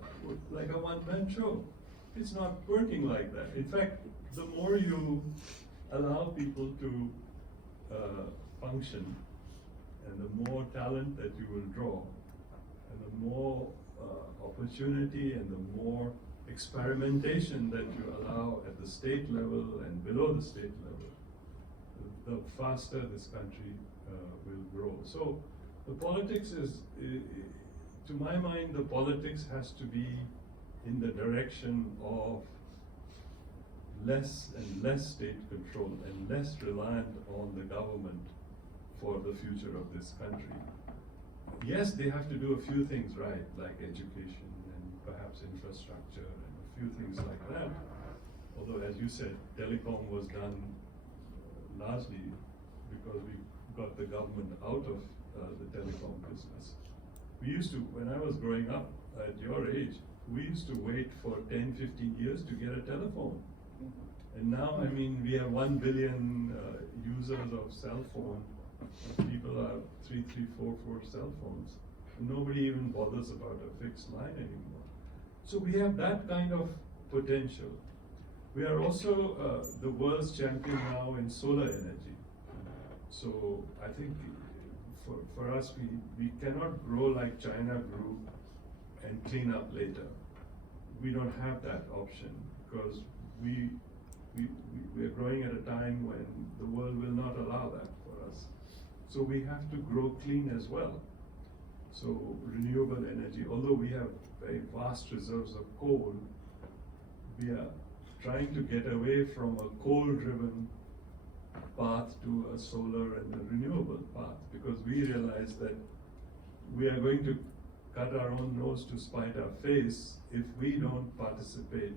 like a one-man show. It's not working like that. In fact, the more you allow people to function, and the more talent that you will draw, and the more opportunity and the more experimentation that you allow at the state level and below the state level, the faster this country will grow. So the politics is, to my mind, the politics has to be in the direction of less and less state control and less reliant on the government for the future of this country. Yes, they have to do a few things right, like education and perhaps infrastructure and a few things like that. Although, as you said, telecom was done largely because we got the government out of the telecom business. We used to, when I was growing up at your age, we used to wait for 10, 15 years to get a telephone. And now, I mean, we have 1 billion users of cell phone. People have 3, 4 cell phones. Nobody even bothers about a fixed line anymore. So we have that kind of potential. We are also the world's champion now in solar energy. So I think for us, we cannot grow like China grew and clean up later. We don't have that option because we're growing at a time when the world will not allow that for us. So we have to grow clean as well. So renewable energy, although we have very vast reserves of coal, we are trying to get away from a coal-driven path to a solar and a renewable path, because we realize that we are going to cut our own nose to spite our face if we don't participate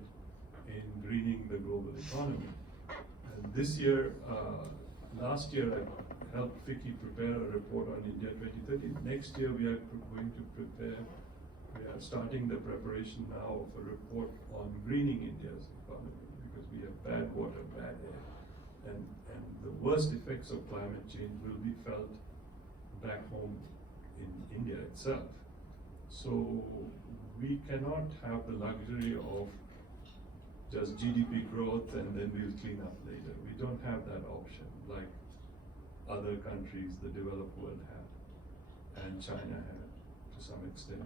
in greening the global economy. And this year, last year I helped Vicky prepare a report on India 2030. Next year we are going to prepare, we are starting the preparation now of a report on greening India's economy, because we have bad water, bad air, and the worst effects of climate change will be felt back home in India itself. So we cannot have the luxury of just GDP growth and then we'll clean up later. We don't have that option like other countries, the developed world had, and China had to some extent.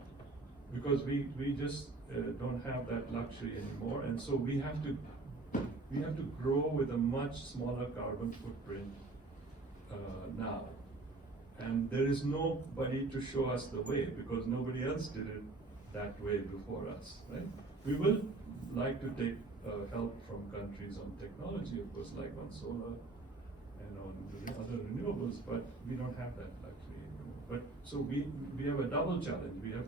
Because we just don't have that luxury anymore, and so we have to grow with a much smaller carbon footprint now. And there is nobody to show us the way, because nobody else did it that way before us, right? We will like to take help from countries on technology, of course, like on solar and on other renewables, but we don't have that luxury anymore. But so we have a double challenge. We have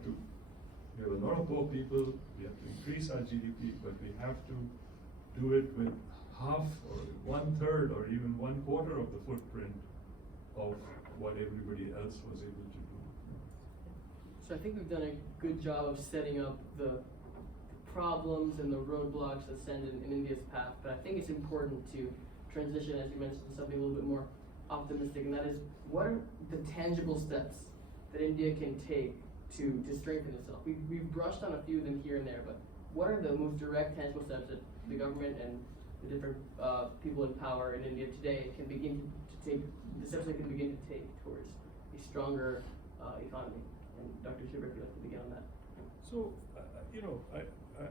a lot of poor people, we have to increase our GDP, but we have to do it with half or 1/3 or even 1/4 of the footprint of what everybody else was able to do. So I think we've done a good job of setting up the problems and the roadblocks that stand in India's path, but I think it's important to transition, as you mentioned, to something a little bit more optimistic, and that is, what are the tangible steps that India can take to strengthen itself? We've brushed on a few of them here and there, but what are the most direct, tangible steps that the government and the different people in power in India today can begin to take, the steps they can begin to take towards a stronger economy? And Dr. Chhibber, if you'd like to begin on that. So,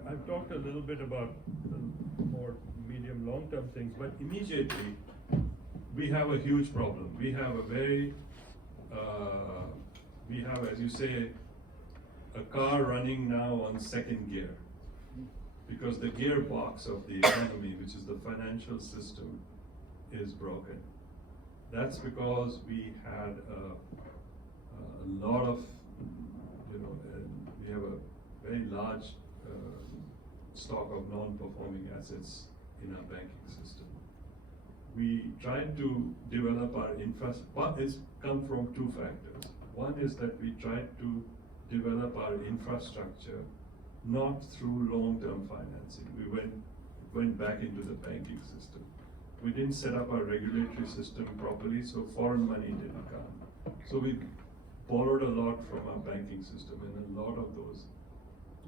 I've talked a little bit about the more medium, long-term things, but Immediately, we have a huge problem. We have a very, we have, as you say, a car running now on second gear. Because the gearbox of the economy, which is the financial system, is broken. That's because we had a lot of, we have a very large stock of non-performing assets in our banking system. We tried to develop our but it's come from two factors. One is that we tried to develop our infrastructure not through long-term financing. We went back into the banking system. We didn't set up our regulatory system properly, so foreign money didn't come. So we borrowed a lot from our banking system, and a lot of those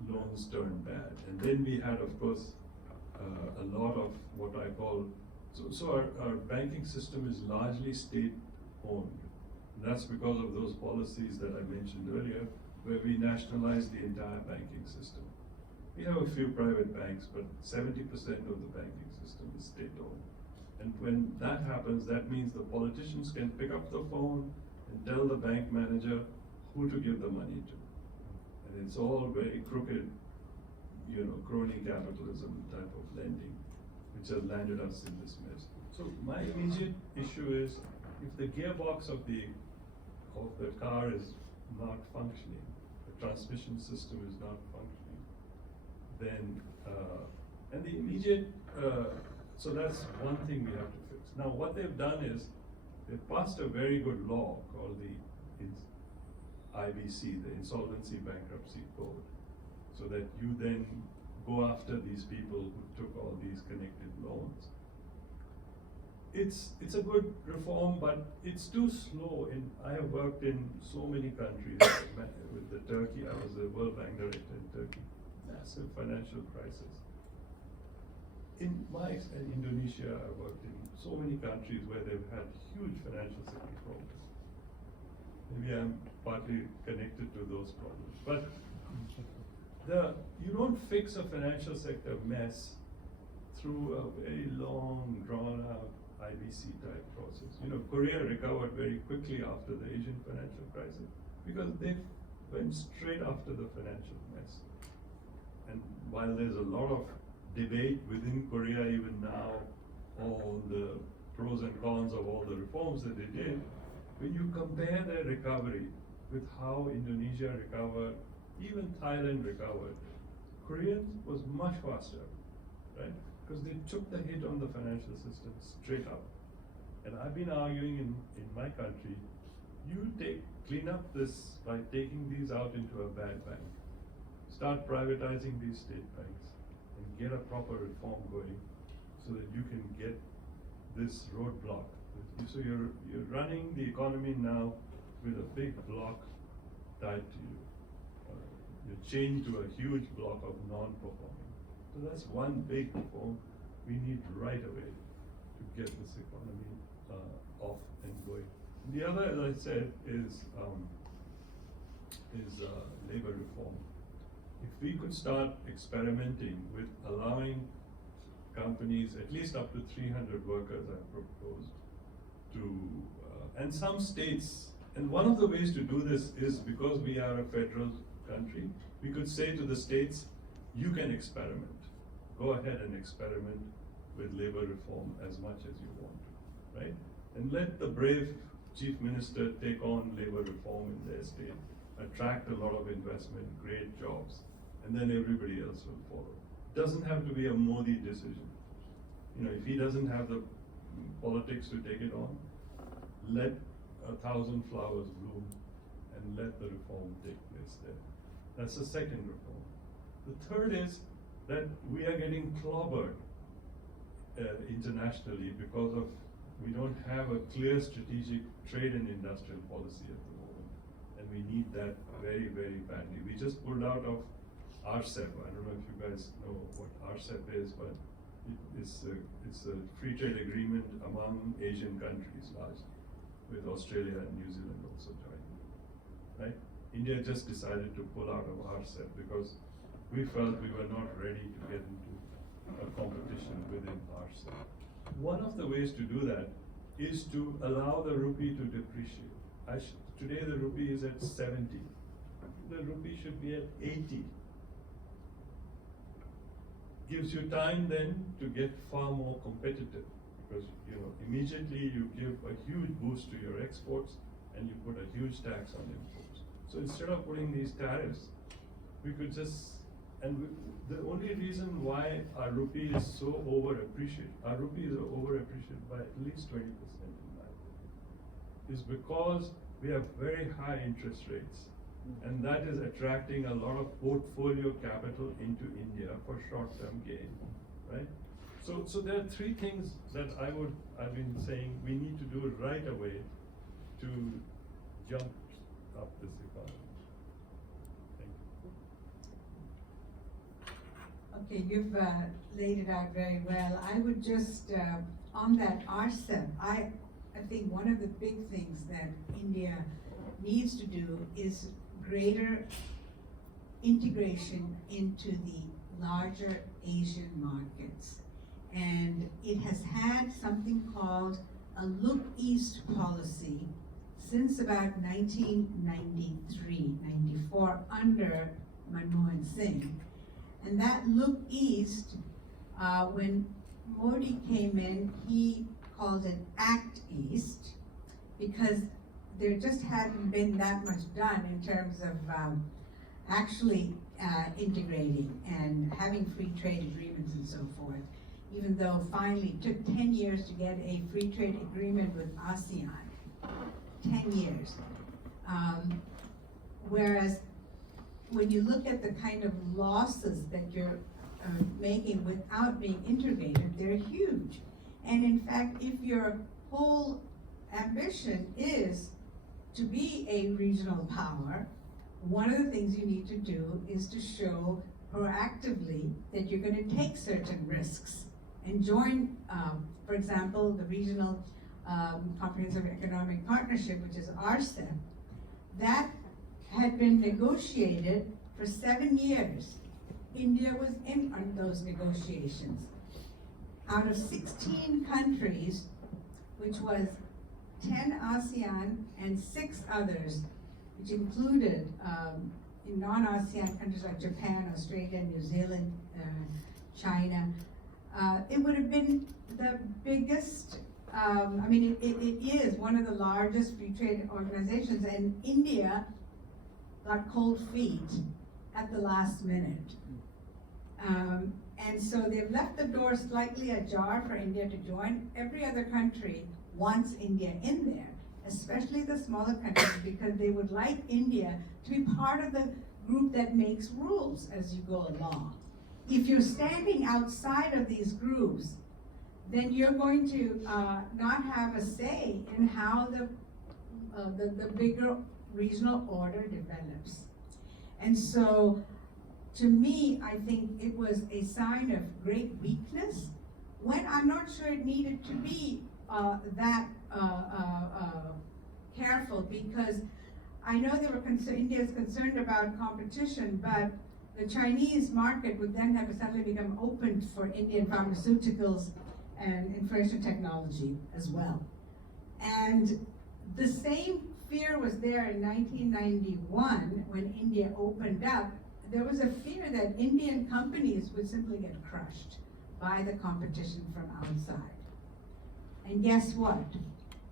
loans turned bad. And then we had, of course, a lot of what I call, so our banking system is largely state-owned. That's because of those policies that I mentioned earlier, where we nationalized the entire banking system. We have a few private banks, but 70% of the banking system is state-owned. And when that happens, that means the politicians can pick up the phone and tell the bank manager who to give the money to. And it's all very crooked, crony capitalism type of lending, which has landed us in this mess. So my immediate issue is, if the gearbox of the car is not functioning, the transmission system is not functioning, then, and the immediate, so that's one thing we have to fix. Now what they've done is, they've passed a very good law called the IBC, the Insolvency Bankruptcy Code, so that you then go after these people who took all these connected loans. It's a good reform, but it's too slow. I have worked in so many countries. With the Turkey, I was the World Bank director in Turkey. Massive financial crisis. In Indonesia, I worked in so many countries where they've had huge financial sector problems. Maybe I'm partly connected to those problems, but you don't fix a financial sector mess through a very long, drawn-out IBC type process. Korea recovered very quickly after the Asian financial crisis because they went straight after the financial mess. And while there's a lot of debate within Korea even now on the pros and cons of all the reforms that they did, when you compare their recovery with how Indonesia recovered, even Thailand recovered, Korea was much faster, right? Because they took the hit on the financial system straight up. And I've been arguing in my country, you clean up this by taking these out into a bad bank. Start privatizing these state banks and get a proper reform going so that you can get this roadblock. So you're running the economy now with a big block tied to you. You're chained to a huge block of non-performing. So that's one big reform we need right away to get this economy off and going. The other, as I said, is labor reform. If we could start experimenting with allowing companies, at least up to 300 workers, I proposed, to, and some states, and one of the ways to do this is because we are a federal country, we could say to the states, you can experiment. Go ahead and experiment with labor reform as much as you want to, right? And let the brave chief minister take on labor reform in their state, attract a lot of investment, create jobs, and then everybody else will follow. Doesn't have to be a Modi decision. If he doesn't have the politics to take it on, let 1,000 flowers bloom and let the reform take place there. That's the second reform. The third is that we are getting clobbered internationally because of we don't have a clear strategic trade and industrial policy at the moment, and we need that very, very badly. We just pulled out of RCEP. I don't know if you guys know what RCEP is, but it's a free trade agreement among Asian countries largely, with Australia and New Zealand also joining, right? India just decided to pull out of RCEP because we felt we were not ready to get into a competition within RCEP. One of the ways to do that is to allow the rupee to depreciate. Today the rupee is at 70. The rupee should be at 80. Gives you time then to get far more competitive, because immediately you give a huge boost to your exports and you put a huge tax on imports. So instead of putting these tariffs, we could just, the only reason why our rupee is so overappreciated, our rupee is overappreciated by at least 20% in my opinion, is because we have very high interest rates. And that is attracting a lot of portfolio capital into India for short-term gain, right? So there are three things that I've been saying we need to do right away to jump up this economy. Thank you. Okay, you've laid it out very well. I would just, on that RCEP, I think one of the big things that India needs to do is greater integration into the larger Asian markets. And it has had something called a Look East policy since about 1993, 94, under Manmohan Singh. And that Look East, when Modi came in, he called it Act East, because there just hadn't been that much done in terms of actually integrating and having free trade agreements and so forth, even though finally it took 10 years to get a free trade agreement with ASEAN, 10 years. Whereas when you look at the kind of losses that you're making without being integrated, they're huge. And in fact, if your whole ambition is to be a regional power, one of the things you need to do is to show proactively that you're going to take certain risks and join, for example, the Regional Comprehensive Economic Partnership, which is RCEP. That had been negotiated for 7 years. India was in on those negotiations. Out of 16 countries, which was 10 ASEAN and 6 others, which included in non-ASEAN countries like Japan, Australia, New Zealand, China. It would have been the biggest, it is one of the largest free trade organizations, and India got cold feet at the last minute. And so they've left the door slightly ajar for India to join. Every other country wants India in there, especially the smaller countries, because they would like India to be part of the group that makes rules as you go along. If you're standing outside of these groups, then you're going to not have a say in how the bigger regional order develops. And so, to me, I think it was a sign of great weakness, when I'm not sure it needed to be that careful, because I know India is concerned about competition, but the Chinese market would then have suddenly become open for Indian pharmaceuticals and information technology as well. And the same fear was there in 1991 when India opened up. There was a fear that Indian companies would simply get crushed by the competition from outside. And guess what?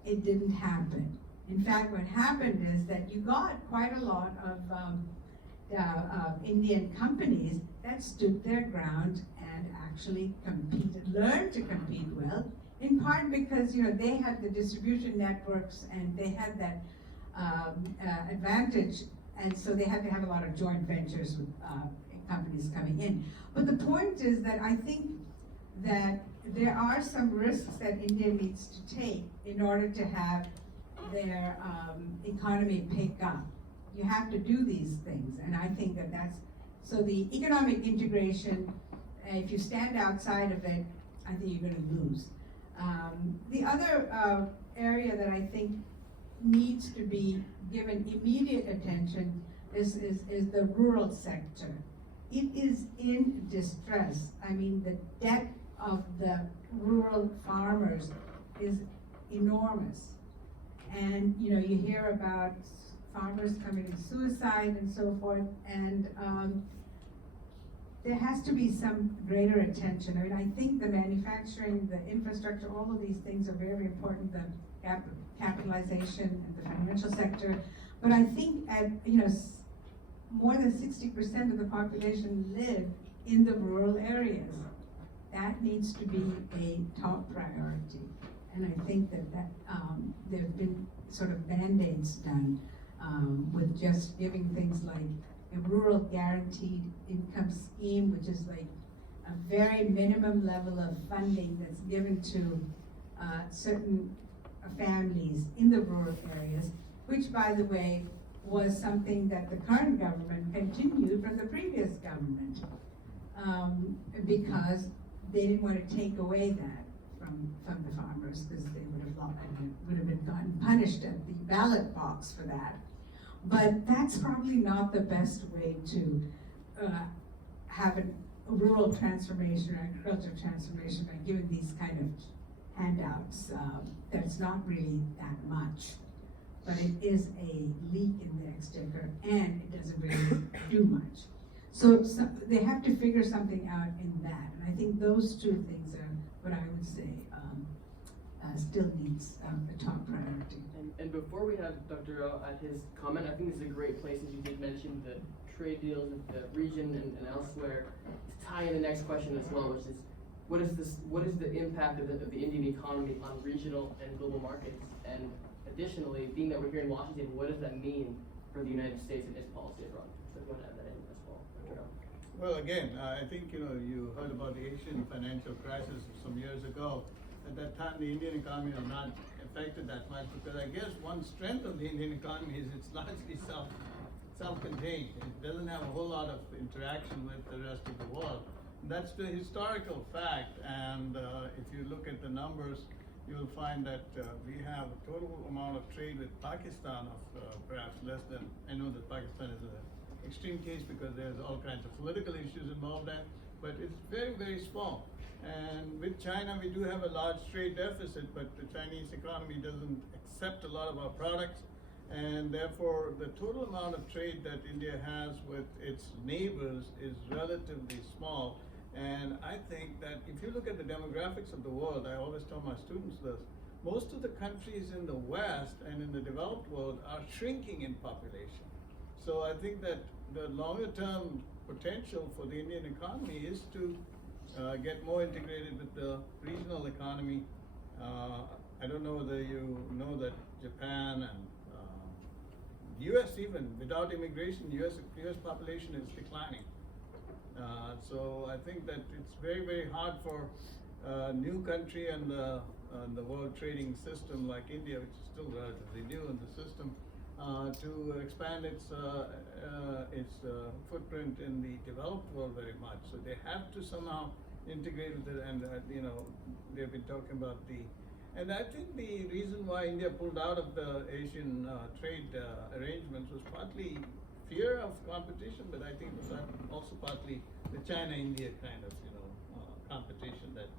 It didn't happen. In fact, what happened is that you got quite a lot of Indian companies that stood their ground and actually learned to compete well, in part because they had the distribution networks and they had that advantage, and so they had to have a lot of joint ventures with companies coming in. But the point is that I think that there are some risks that India needs to take in order to have their economy pick up. You have to do these things, and I think that's, so the economic integration, if you stand outside of it, I think you're going to lose. The other area that I think needs to be given immediate attention is the rural sector. It is in distress. I mean, the debt of the rural farmers is enormous. And, you know, you hear about farmers committing suicide and so forth, and there has to be some greater attention. I mean, I think the manufacturing, the infrastructure, all of these things are very important, the capitalization and the financial sector. But I think more than 60% of the population live in the rural areas. That needs to be a top priority. And I think that there have been sort of band-aids done with just giving things like a rural guaranteed income scheme, which is like a very minimum level of funding that's given to certain families in the rural areas, which, by the way, was something that the current government continued from the previous government, because they didn't want to take away that from the farmers, because they would have been gotten punished at the ballot box for that. But that's probably not the best way to have a rural transformation or agricultural transformation by giving these kind of handouts. That's not really that much, but it is a leak in the exchequer, and it doesn't really do much. So they have to figure something out in that, and I think those two things are what I would say still needs a top priority. And before we have Dr. Rao at his comment, I think this is a great place, as you did mention the trade deals with the region and elsewhere, to tie in the next question as well, which is what is the impact of the Indian economy on regional and global markets? And additionally, being that we're here in Washington, what does that mean for the United States and its policy abroad? So if you want to add that in as well, Dr. Rao. Well, again, I think, you heard about the Asian financial crisis some years ago. At that time, the Indian economy was not affected that much, because I guess one strength of the Indian economy is it's largely self-contained. It doesn't have a whole lot of interaction with the rest of the world. That's the historical fact, and if you look at the numbers, you'll find that we have a total amount of trade with Pakistan of perhaps less than, I know that Pakistan is an extreme case because there's all kinds of political issues involved there, but it's very, very small. And with China, we do have a large trade deficit, but the Chinese economy doesn't accept a lot of our products, and therefore the total amount of trade that India has with its neighbors is relatively small. And I think that if you look at the demographics of the world, I always tell my students this, most of the countries in the West and in the developed world are shrinking in population. So I think that the longer term potential for the Indian economy is to get more integrated with the regional economy. I don't know whether you know that Japan and US, even without immigration, US population is declining. So I think that it's very, very hard for a new country and the world trading system like India, which is still relatively new in the system, to expand its footprint in the developed world very much. So they have to somehow integrate with it, and they've been talking about and I think the reason why India pulled out of the Asian trade arrangements was partly fear of competition, but I think it was also partly the China-India kind of competition, that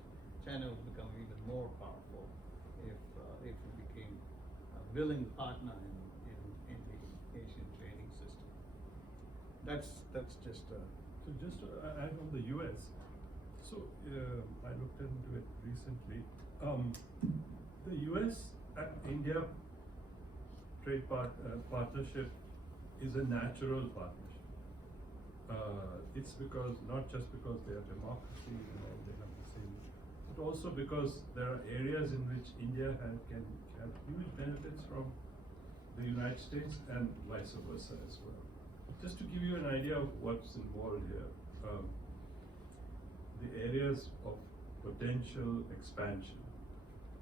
China would become even more powerful if it became a willing partner in the Asian trading system. That's just. So just to add on the US, so I looked into it recently. The US and India trade partnership is a natural partnership. It's because, not just because they are democracies and all, they have the same, but also because there are areas in which India can have huge benefits from the United States and vice versa as well. Just to give you an idea of what's involved here, the areas of potential expansion.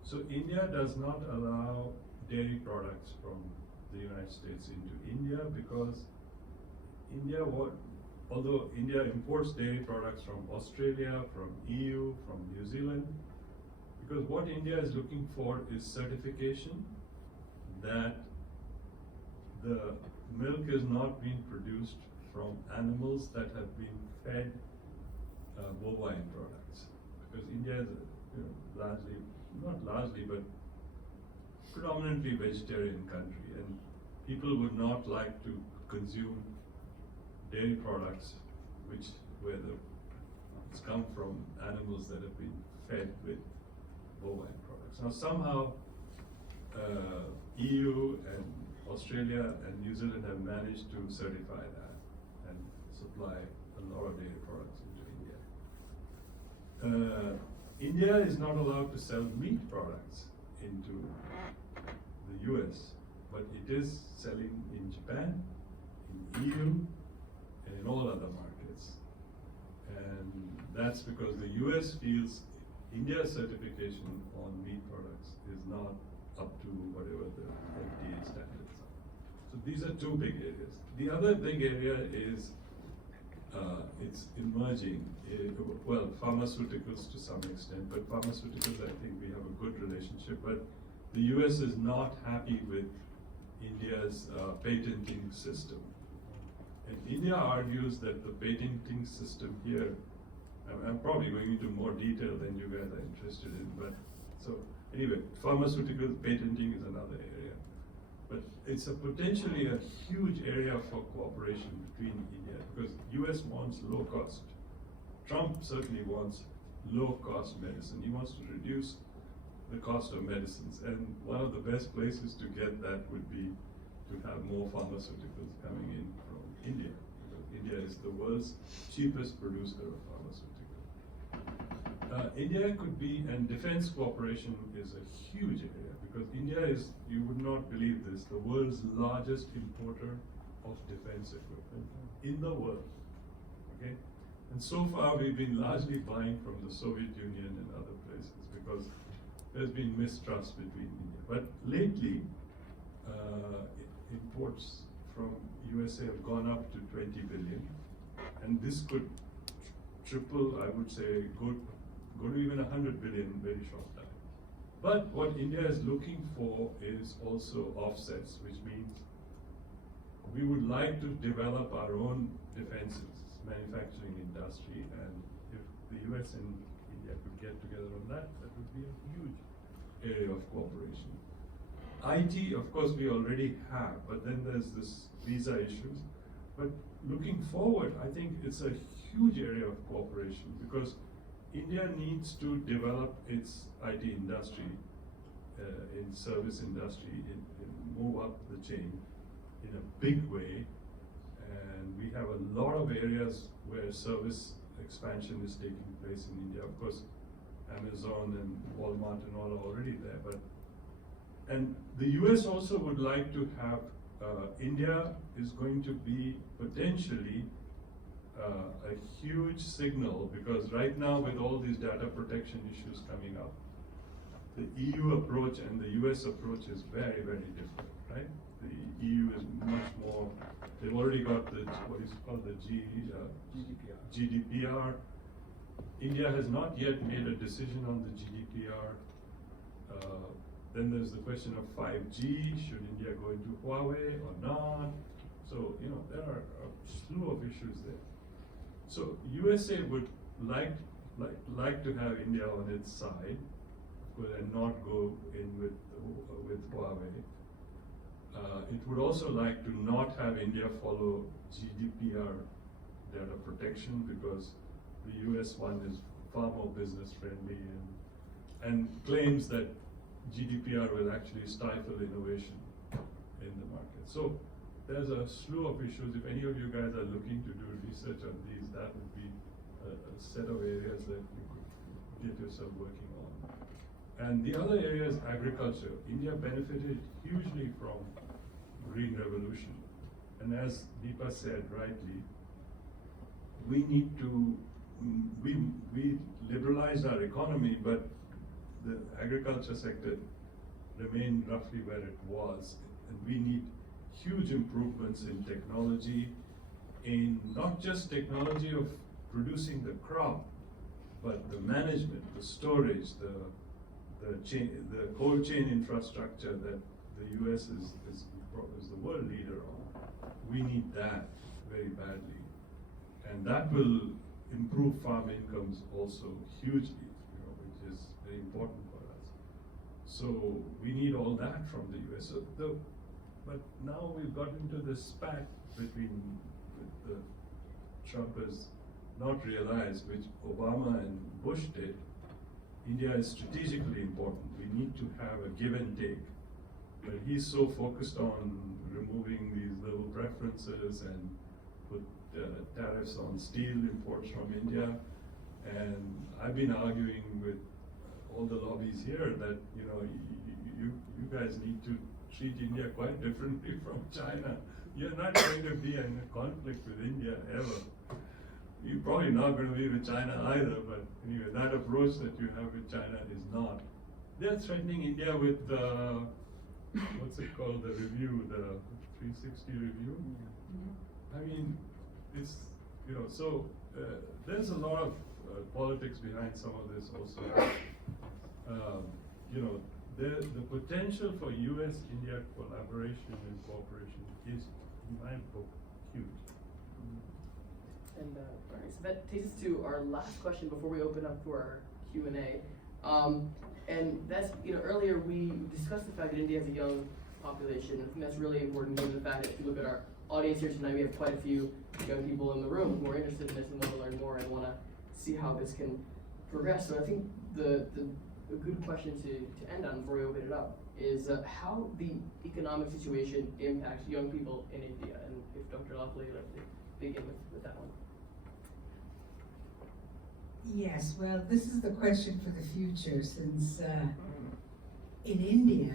So India does not allow dairy products from the United States into India, because although India imports dairy products from Australia, from EU, from New Zealand, because what India is looking for is certification that the milk is not being produced from animals that have been fed bovine products, because India is largely, not largely, but predominantly vegetarian country, and people would not like to consume dairy products where it's come from animals that have been fed with bovine products. Now somehow EU and Australia and New Zealand have managed to certify that and supply a lot of dairy products into India. India is not allowed to sell meat products into the US, but it is selling in Japan, in EU, and in all other markets. And that's because the US feels India's certification on meat products is not up to whatever the FDA standards are. So these are two big areas. The other big area is it's emerging, well, pharmaceuticals to some extent, but pharmaceuticals, I think we have a good relationship, but the US is not happy with India's patenting system. And India argues that the patenting system here, I'm probably going into more detail than you guys are interested in, but so anyway, pharmaceutical patenting is another area. But it's potentially a huge area for cooperation between India, because US wants low cost. Trump certainly wants low cost medicine. He wants to reduce the cost of medicines, and one of the best places to get that would be to have more pharmaceuticals coming in from India, because India is the world's cheapest producer of pharmaceuticals. India could be, and defense cooperation is a huge area, because India is, you would not believe this, the world's largest importer of defense equipment in the world, okay? And so far we've been largely buying from the Soviet Union and other places, because there's been mistrust between India. But lately, imports from USA have gone up to 20 billion, and this could triple, I would say, go to even 100 billion in very short time. But what India is looking for is also offsets, which means we would like to develop our own defenses, manufacturing industry, and if the US and India could get together on that, that would be a huge area of cooperation. IT, of course, we already have, but then there's this visa issues. But looking forward, I think it's a huge area of cooperation, because India needs to develop its IT industry, in service industry, move up the chain in a big way. And we have a lot of areas where service expansion is taking place in India. Of course, Amazon and Walmart and all are already there, and the US also would like to have, India is going to be potentially a huge signal, because right now with all these data protection issues coming up, the EU approach and the US approach is very, very different, right? The EU is much more, they've already got the, what is called the GDPR. India has not yet made a decision on the GDPR. Then there's the question of 5G, should India go into Huawei or not? So, you know, there are a slew of issues there. So USA would like to have India on its side, and not go in with Huawei. It would also like to not have India follow GDPR data protection, because the US one is far more business friendly and claims that GDPR will actually stifle innovation in the market. So there's a slew of issues. If any of you guys are looking to do research on these, that would be a set of areas that you could get yourself working on. And the other area is agriculture. India benefited hugely from Green Revolution. And as Deepa said rightly, we need to, we liberalized our economy, but the agriculture sector remained roughly where it was. And we need huge improvements in technology, in not just technology of producing the crop, but the management, the storage, the cold chain infrastructure that the US is the world leader on. We need that very badly. And that will improve farm incomes also hugely, which is very important for us. So we need all that from the US. But now we've got into this spat between the Trump has not realized, which Obama and Bush did. India is strategically important. We need to have a give and take. But he's so focused on removing these little preferences and put tariffs on steel imports from India. And I've been arguing with all the lobbies here that, you know, you guys need to treat India quite differently from China. You're not going to be in a conflict with India ever. You're probably not going to be with China either, but anyway, that approach that you have with China is not. They're threatening India with what's it called, the review, the 360 review. I mean, it's, you know, so there's a lot of politics behind some of this also. You know, the potential for US-India collaboration and cooperation is, in my book, huge. And alright, so that takes us to our last question before we open up for our Q&A. And that's, you know, earlier we discussed the fact that India has a young population. I think that's really important given the fact that if you look at our audience here tonight, we have quite a few young people in the room who are interested in this and want to learn more and want to see how this can progress. So I think a good question to end on before we open it up is how the economic situation impacts young people in India. And if Dr. Ollapally would like to begin with that one. Yes, well, this is the question for the future, since in India,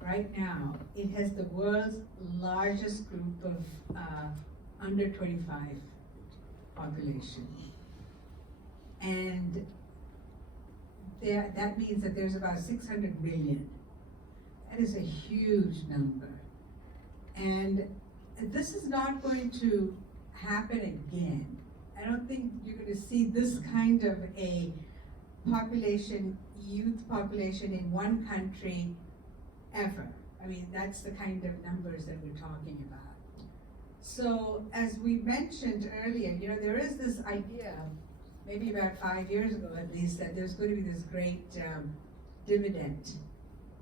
right now, it has the world's largest group of under 25 population. And that means that there's about 600 million. That is a huge number. And this is not going to happen again. I don't think you're going to see this kind of a population, youth population in one country ever. I mean, that's the kind of numbers that we're talking about. So, as we mentioned earlier, you know, there is this idea, maybe about 5 years ago at least, that there's going to be this great dividend,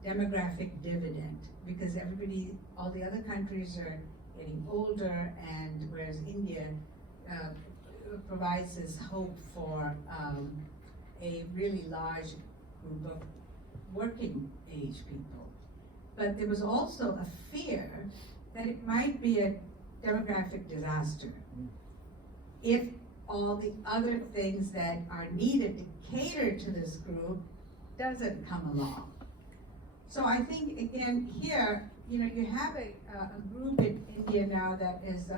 demographic dividend, because everybody, all the other countries are getting older, and whereas India provides this hope for a really large group of working age people. But there was also a fear that it might be a demographic disaster if all the other things that are needed to cater to this group doesn't come along. So I think, again, here, you know, you have a group in India now that is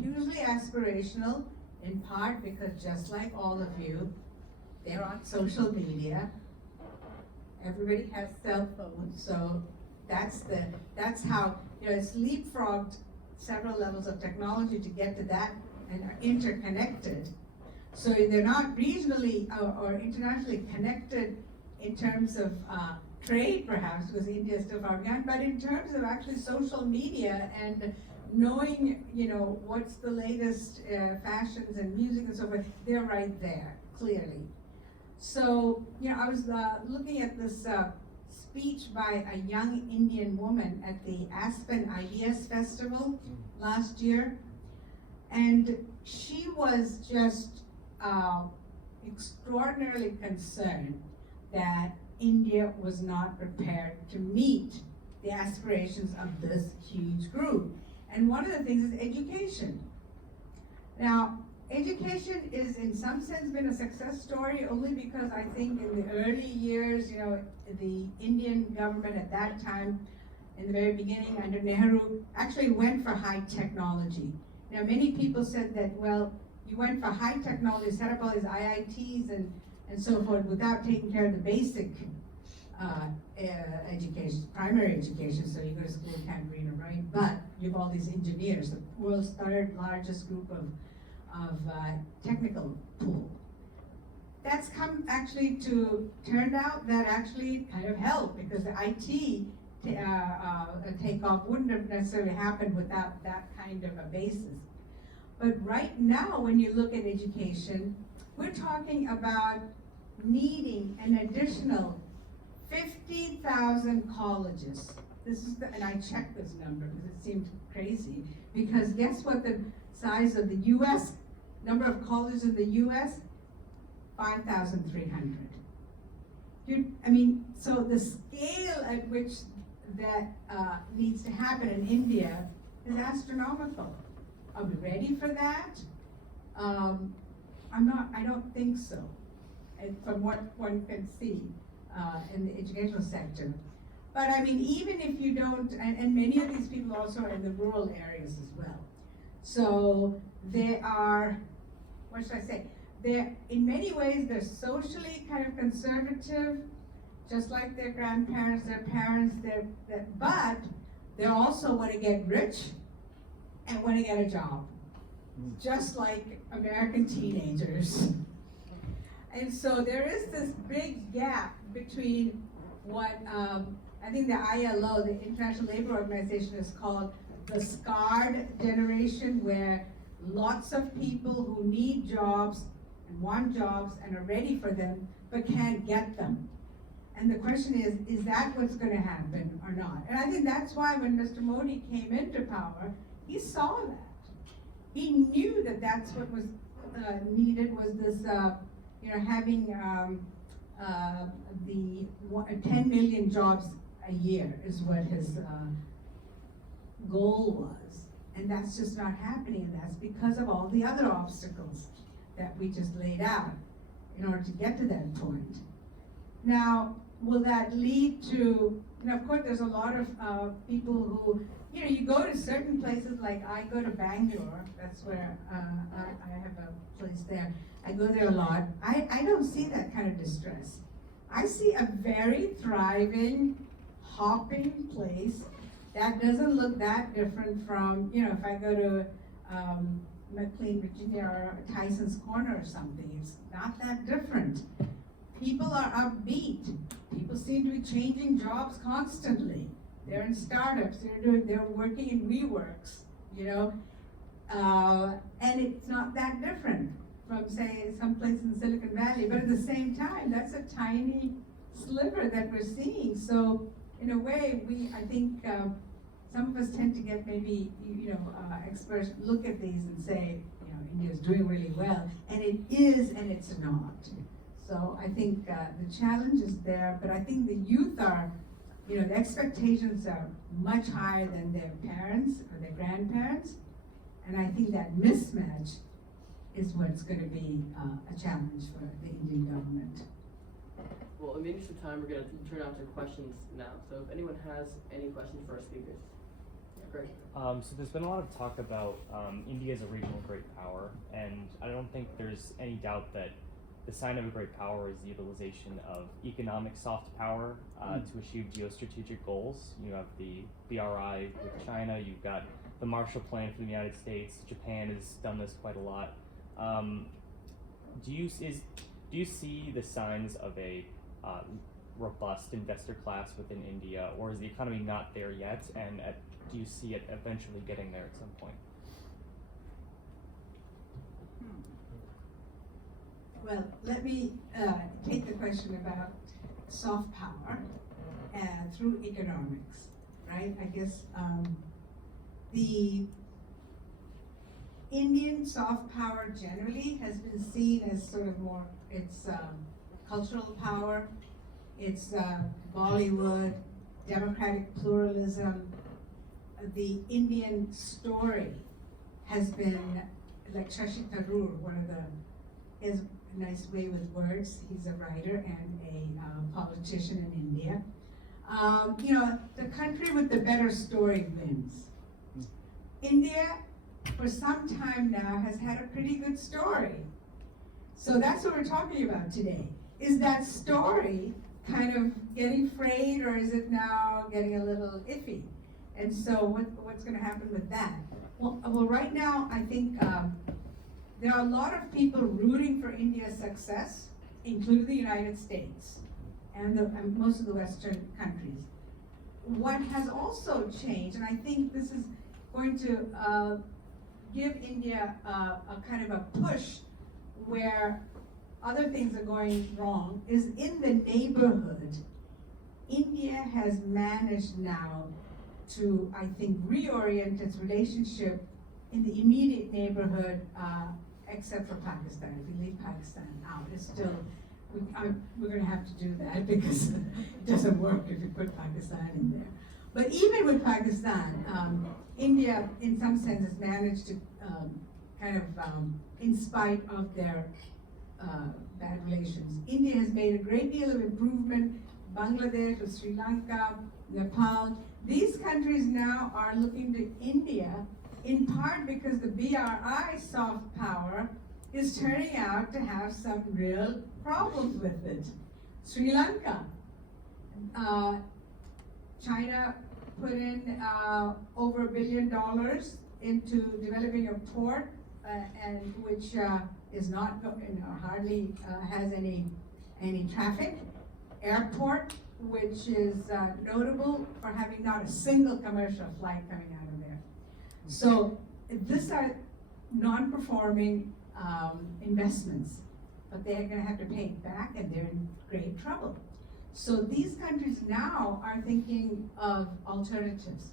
hugely aspirational, in part because, just like all of you, they're on social media. Everybody has cell phones, so that's how, you know, it's leapfrogged several levels of technology to get to that and are interconnected. So they're not regionally or internationally connected in terms of trade, perhaps, because India is still far behind, but in terms of actually social media and knowing, you know, what's the latest fashions and music and so forth, they're right there, clearly. So, you know, I was looking at this speech by a young Indian woman at the Aspen Ideas Festival last year, and she was just extraordinarily concerned that India was not prepared to meet the aspirations of this huge group. And one of the things is education. Now, education is in some sense been a success story only because I think in the early years, you know, the Indian government at that time, in the very beginning under Nehru, actually went for high technology. Now, many people said that, well, you went for high technology, set up all these IITs and so forth without taking care of the basic education, primary education, so you go to school, can't read or write, but you have all these engineers, the world's third largest group of technical pool. That's come actually to turned out that actually kind of helped, because the IT takeoff wouldn't have necessarily happened without that kind of a basis. But right now, when you look at education, we're talking about needing an additional 50,000 colleges. This is and I checked this number because it seemed crazy, because guess what the size of the US, number of colleges in the US? 5,300. I mean, so the scale at which that needs to happen in India is astronomical. Are we ready for that? I don't think so, and from what one can see in the educational sector. But I mean, even if you don't, and many of these people also are in the rural areas as well. So they are, what should I say? They're, in many ways, they're socially kind of conservative, just like their grandparents, their parents, but they also want to get rich and want to get a job, just like American teenagers. And so there is this big gap between what I think the ILO, the International Labor Organization, is called the scarred generation, where lots of people who need jobs and want jobs and are ready for them, but can't get them. And the question is that what's going to happen or not? And I think that's why when Mr. Modi came into power, he saw that. He knew that that's what was needed, was this, having the 10 million jobs a year is what his goal was. And that's just not happening, and that's because of all the other obstacles that we just laid out in order to get to that point. Now, will that lead to, of course there's a lot of people who, you go to certain places, like I go to Bangalore, that's where I have a place there. I go there a lot. I don't see that kind of distress. I see a very thriving, hopping place that doesn't look that different from, if I go to McLean, Virginia, or Tyson's Corner or something, it's not that different. People are upbeat. People seem to be changing jobs constantly. They're in startups, they're working in WeWorks, and it's not that different from, say, someplace in Silicon Valley. But at the same time, that's a tiny sliver that we're seeing. So in a way, I think some of us tend to get maybe, experts look at these and say, India's doing really well, and it is, and it's not. So I think the challenge is there, but I think the youth are, the expectations are much higher than their parents or their grandparents, and I think that mismatch is what's going to be a challenge for the Indian government. Well, in the interest of time, we're going to turn out to questions now. So if anyone has any questions for our speakers. Yeah, great. So there's been a lot of talk about India as a regional great power, and I don't think there's any doubt that the sign of a great power is the utilization of economic soft power to achieve geostrategic goals. You have the BRI with China, you've got the Marshall Plan for the United States, Japan has done this quite a lot. Do you see the signs of a robust investor class within India, or is the economy not there yet, and do you see it eventually getting there at some point? Well, let me take the question about soft power through economics, right? I guess the Indian soft power generally has been seen as sort of more, it's cultural power, it's Bollywood, democratic pluralism. The Indian story has been, like Shashi Tharoor, he has a nice way with words. He's a writer and a politician in India. The country with the better story wins. India, for some time now, has had a pretty good story. So that's what we're talking about today. Is that story kind of getting frayed, or is it now getting a little iffy? And so what's going to happen with that? Well, right now, I think there are a lot of people rooting for India's success, including the United States and most of the Western countries. What has also changed, and I think this is going to give India a kind of a push where other things are going wrong, is in the neighborhood. has managed now to, I think, reorient its relationship in the immediate neighborhood, except for Pakistan. If we leave Pakistan out, it's still, we're gonna have to do that because it doesn't work if you put Pakistan in there. But even with Pakistan, India, in some sense, has managed to in spite of their bad relations. India has made a great deal of improvement. Bangladesh, with Sri Lanka, Nepal, these countries now are looking to India in part because the BRI soft power is turning out to have some real problems with it. Sri Lanka, China put in over $1 billion into developing a port, and which is not hardly has any traffic. Airport, which is notable for having not a single commercial flight coming out of there. So these are non-performing investments, but they're going to have to pay it back, and they're in great trouble. So these countries now are thinking of alternatives.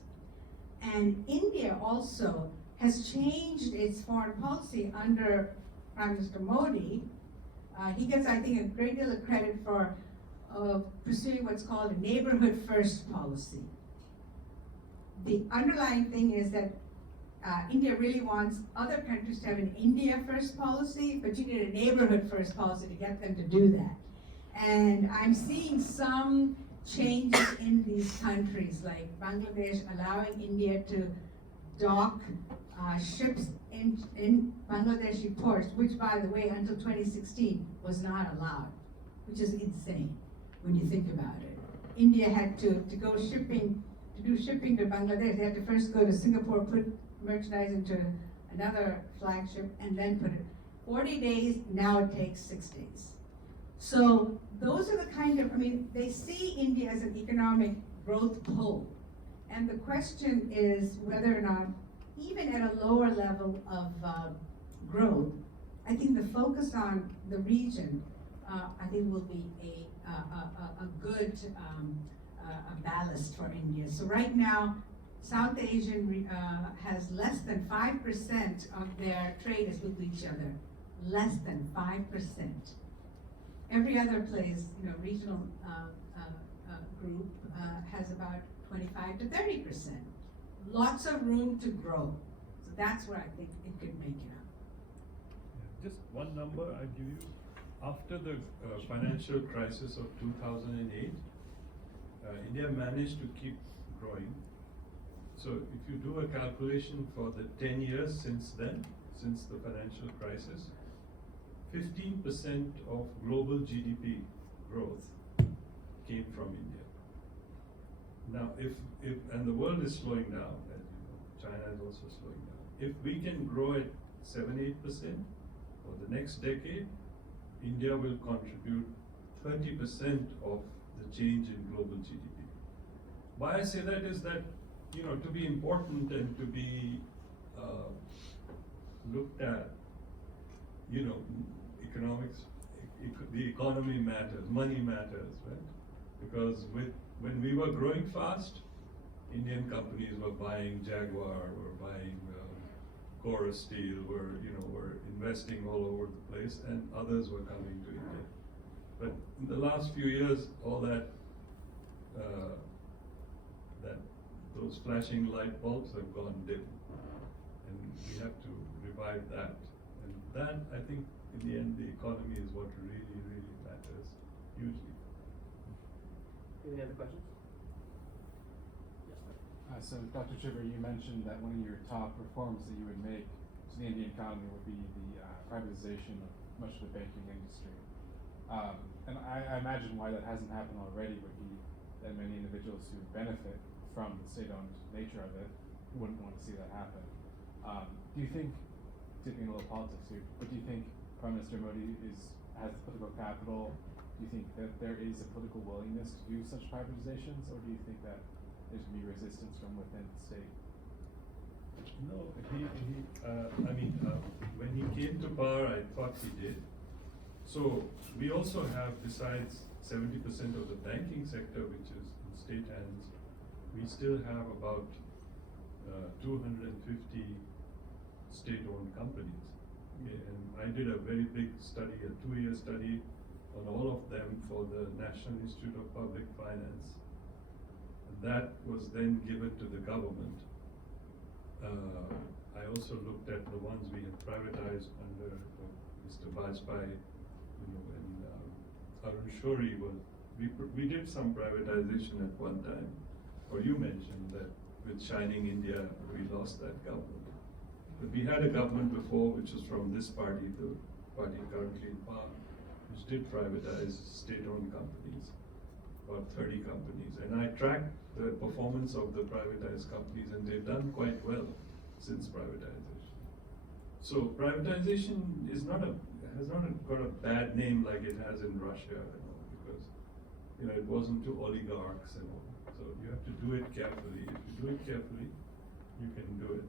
And India also has changed its foreign policy under Prime Minister Modi. He gets, I think, a great deal of credit for pursuing what's called a neighborhood first policy. The underlying thing is that India really wants other countries to have an India first policy, but you need a neighborhood first policy to get them to do that. And I'm seeing some changes in these countries, like Bangladesh allowing India to dock ships in Bangladeshi ports, which, by the way, until 2016 was not allowed, which is insane when you think about it. India had to go shipping, to do shipping to Bangladesh, they had to first go to Singapore, put merchandise into another flagship, and then put it. 40 days, now it takes 6 days. So those are the kind of, they see India as an economic growth pole. And the question is whether or not, even at a lower level of growth, I think the focus on the region, I think will be a good ballast for India. So right now, South Asian has less than 5% of their trade is with each other. Less than 5%. Every other place, regional group has about 25 to 30%. Lots of room to grow. So that's where I think it could make it up. Just one number I give you. After the financial crisis of 2008, India managed to keep growing. So if you do a calculation for the 10 years since then, since the financial crisis, 15% of global GDP growth came from India. Now, and the world is slowing down, as you know, China is also slowing down. If we can grow at 7-8% for the next decade, India will contribute 30% of the change in global GDP. Why I say that is that, to be important and to be looked at, economics, the economy matters, money matters, right? Because when we were growing fast, Indian companies were buying Jaguar, were buying Chorus Steel, were investing all over the place, and others were coming to India. But in the last few years, all that those flashing light bulbs have gone dim, and we have to revive that. And that, I think, in the end, the economy is what really, really matters hugely. Any other questions? Yes, So, Dr. Chhibber, you mentioned that one of your top reforms that you would make to the Indian economy would be the privatization of much of the banking industry. And I imagine why that hasn't happened already would be that many individuals who benefit from the state-owned nature of it wouldn't want to see that happen. Do you think, dipping a little politics here, but do you think Prime Minister Modi has the political capital? Do you think that there is a political willingness to do such privatizations, or do you think that there's going to be resistance from within the state? No, when he came to power, I thought he did. So we also have, besides 70% of the banking sector, which is in state hands, we still have about 250 state-owned companies. Okay, and I did a very big study, a 2-year study on all of them for the National Institute of Public Finance. And that was then given to the government. I also looked at the ones we had privatized under Mr. Bajpai, and Arun Shourie was, we did some privatization at one time, or you mentioned that with Shining India, we lost that government. But we had a government before, which was from this party, the party currently in power, which did privatize state-owned companies, about 30 companies. And I tracked the performance of the privatized companies, and they've done quite well since privatization. So privatization has not got a bad name like it has in Russia, because it wasn't to oligarchs and all. So you have to do it carefully. If you do it carefully, you can do it.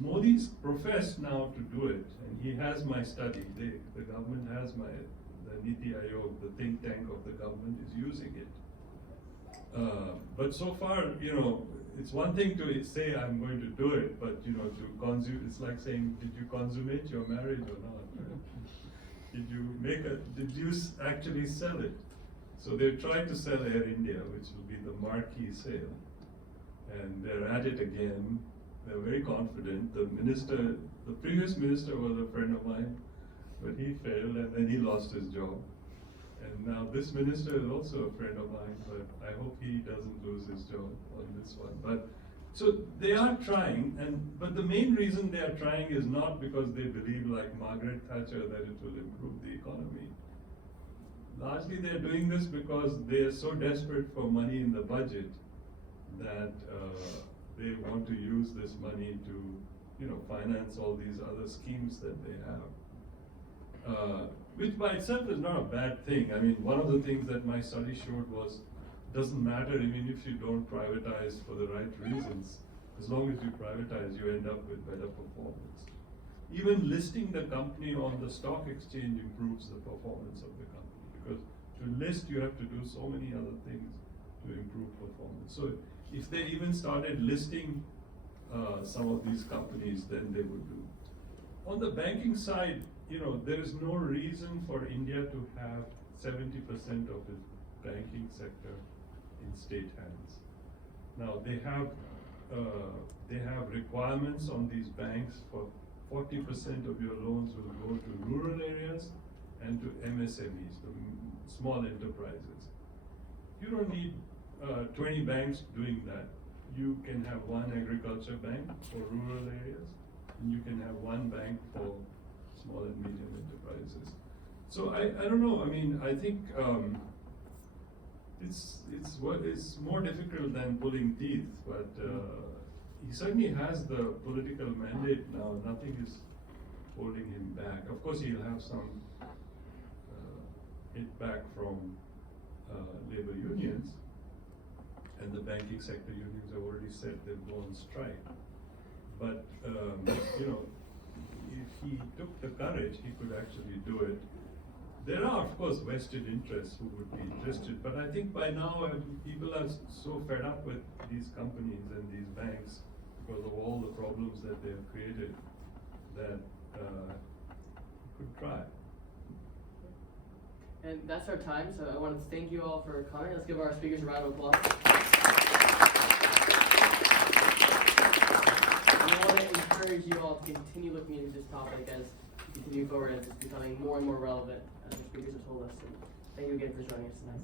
Modi's professed now to do it, and he has my study. The government has the Niti Aayog, the think tank of the government, is using it. But so far, it's one thing to say I'm going to do it, but to consume, it's like saying, did you consummate your marriage or not? Did you actually sell it? So they've tried to sell Air India, which will be the marquee sale, and they're at it again. They're very confident. The previous minister was a friend of mine, but he failed and then he lost his job. And now this minister is also a friend of mine, but I hope he doesn't lose his job on this one. But so they are trying, but the main reason they are trying is not because they believe, like Margaret Thatcher, that it will improve the economy. Largely they're doing this because they are so desperate for money in the budget that they want to use this money to, finance all these other schemes that they have. Which by itself is not a bad thing. I mean, one of the things that my study showed was, doesn't matter even if you don't privatize for the right reasons. As long as you privatize, you end up with better performance. Even listing the company on the stock exchange improves the performance of the company, because to list you have to do so many other things to improve performance. So if they even started listing some of these companies, then they would do. On the banking side, there is no reason for India to have 70% of its banking sector in state hands. Now they have requirements on these banks for 40% of your loans will go to rural areas and to MSMEs, the small enterprises. You don't need 20 banks doing that. You can have one agriculture bank for rural areas, and you can have one bank for small and medium enterprises. So I don't know. I mean, I think it's more difficult than pulling teeth, but he certainly has the political mandate now. Nothing is holding him back. Of course, he'll have some hit back from labor unions, and the banking sector unions have already said they'll go on strike. But if he took the courage, he could actually do it. There are, of course, vested interests who would be interested, but I think by now people are so fed up with these companies and these banks because of all the problems that they have created that could try. And that's our time, so I want to thank you all for coming. Let's give our speakers a round of applause. And I want to encourage you all to continue looking into this topic as we continue forward, as it's becoming more and more relevant, as our speakers have told us. And thank you again for joining us tonight.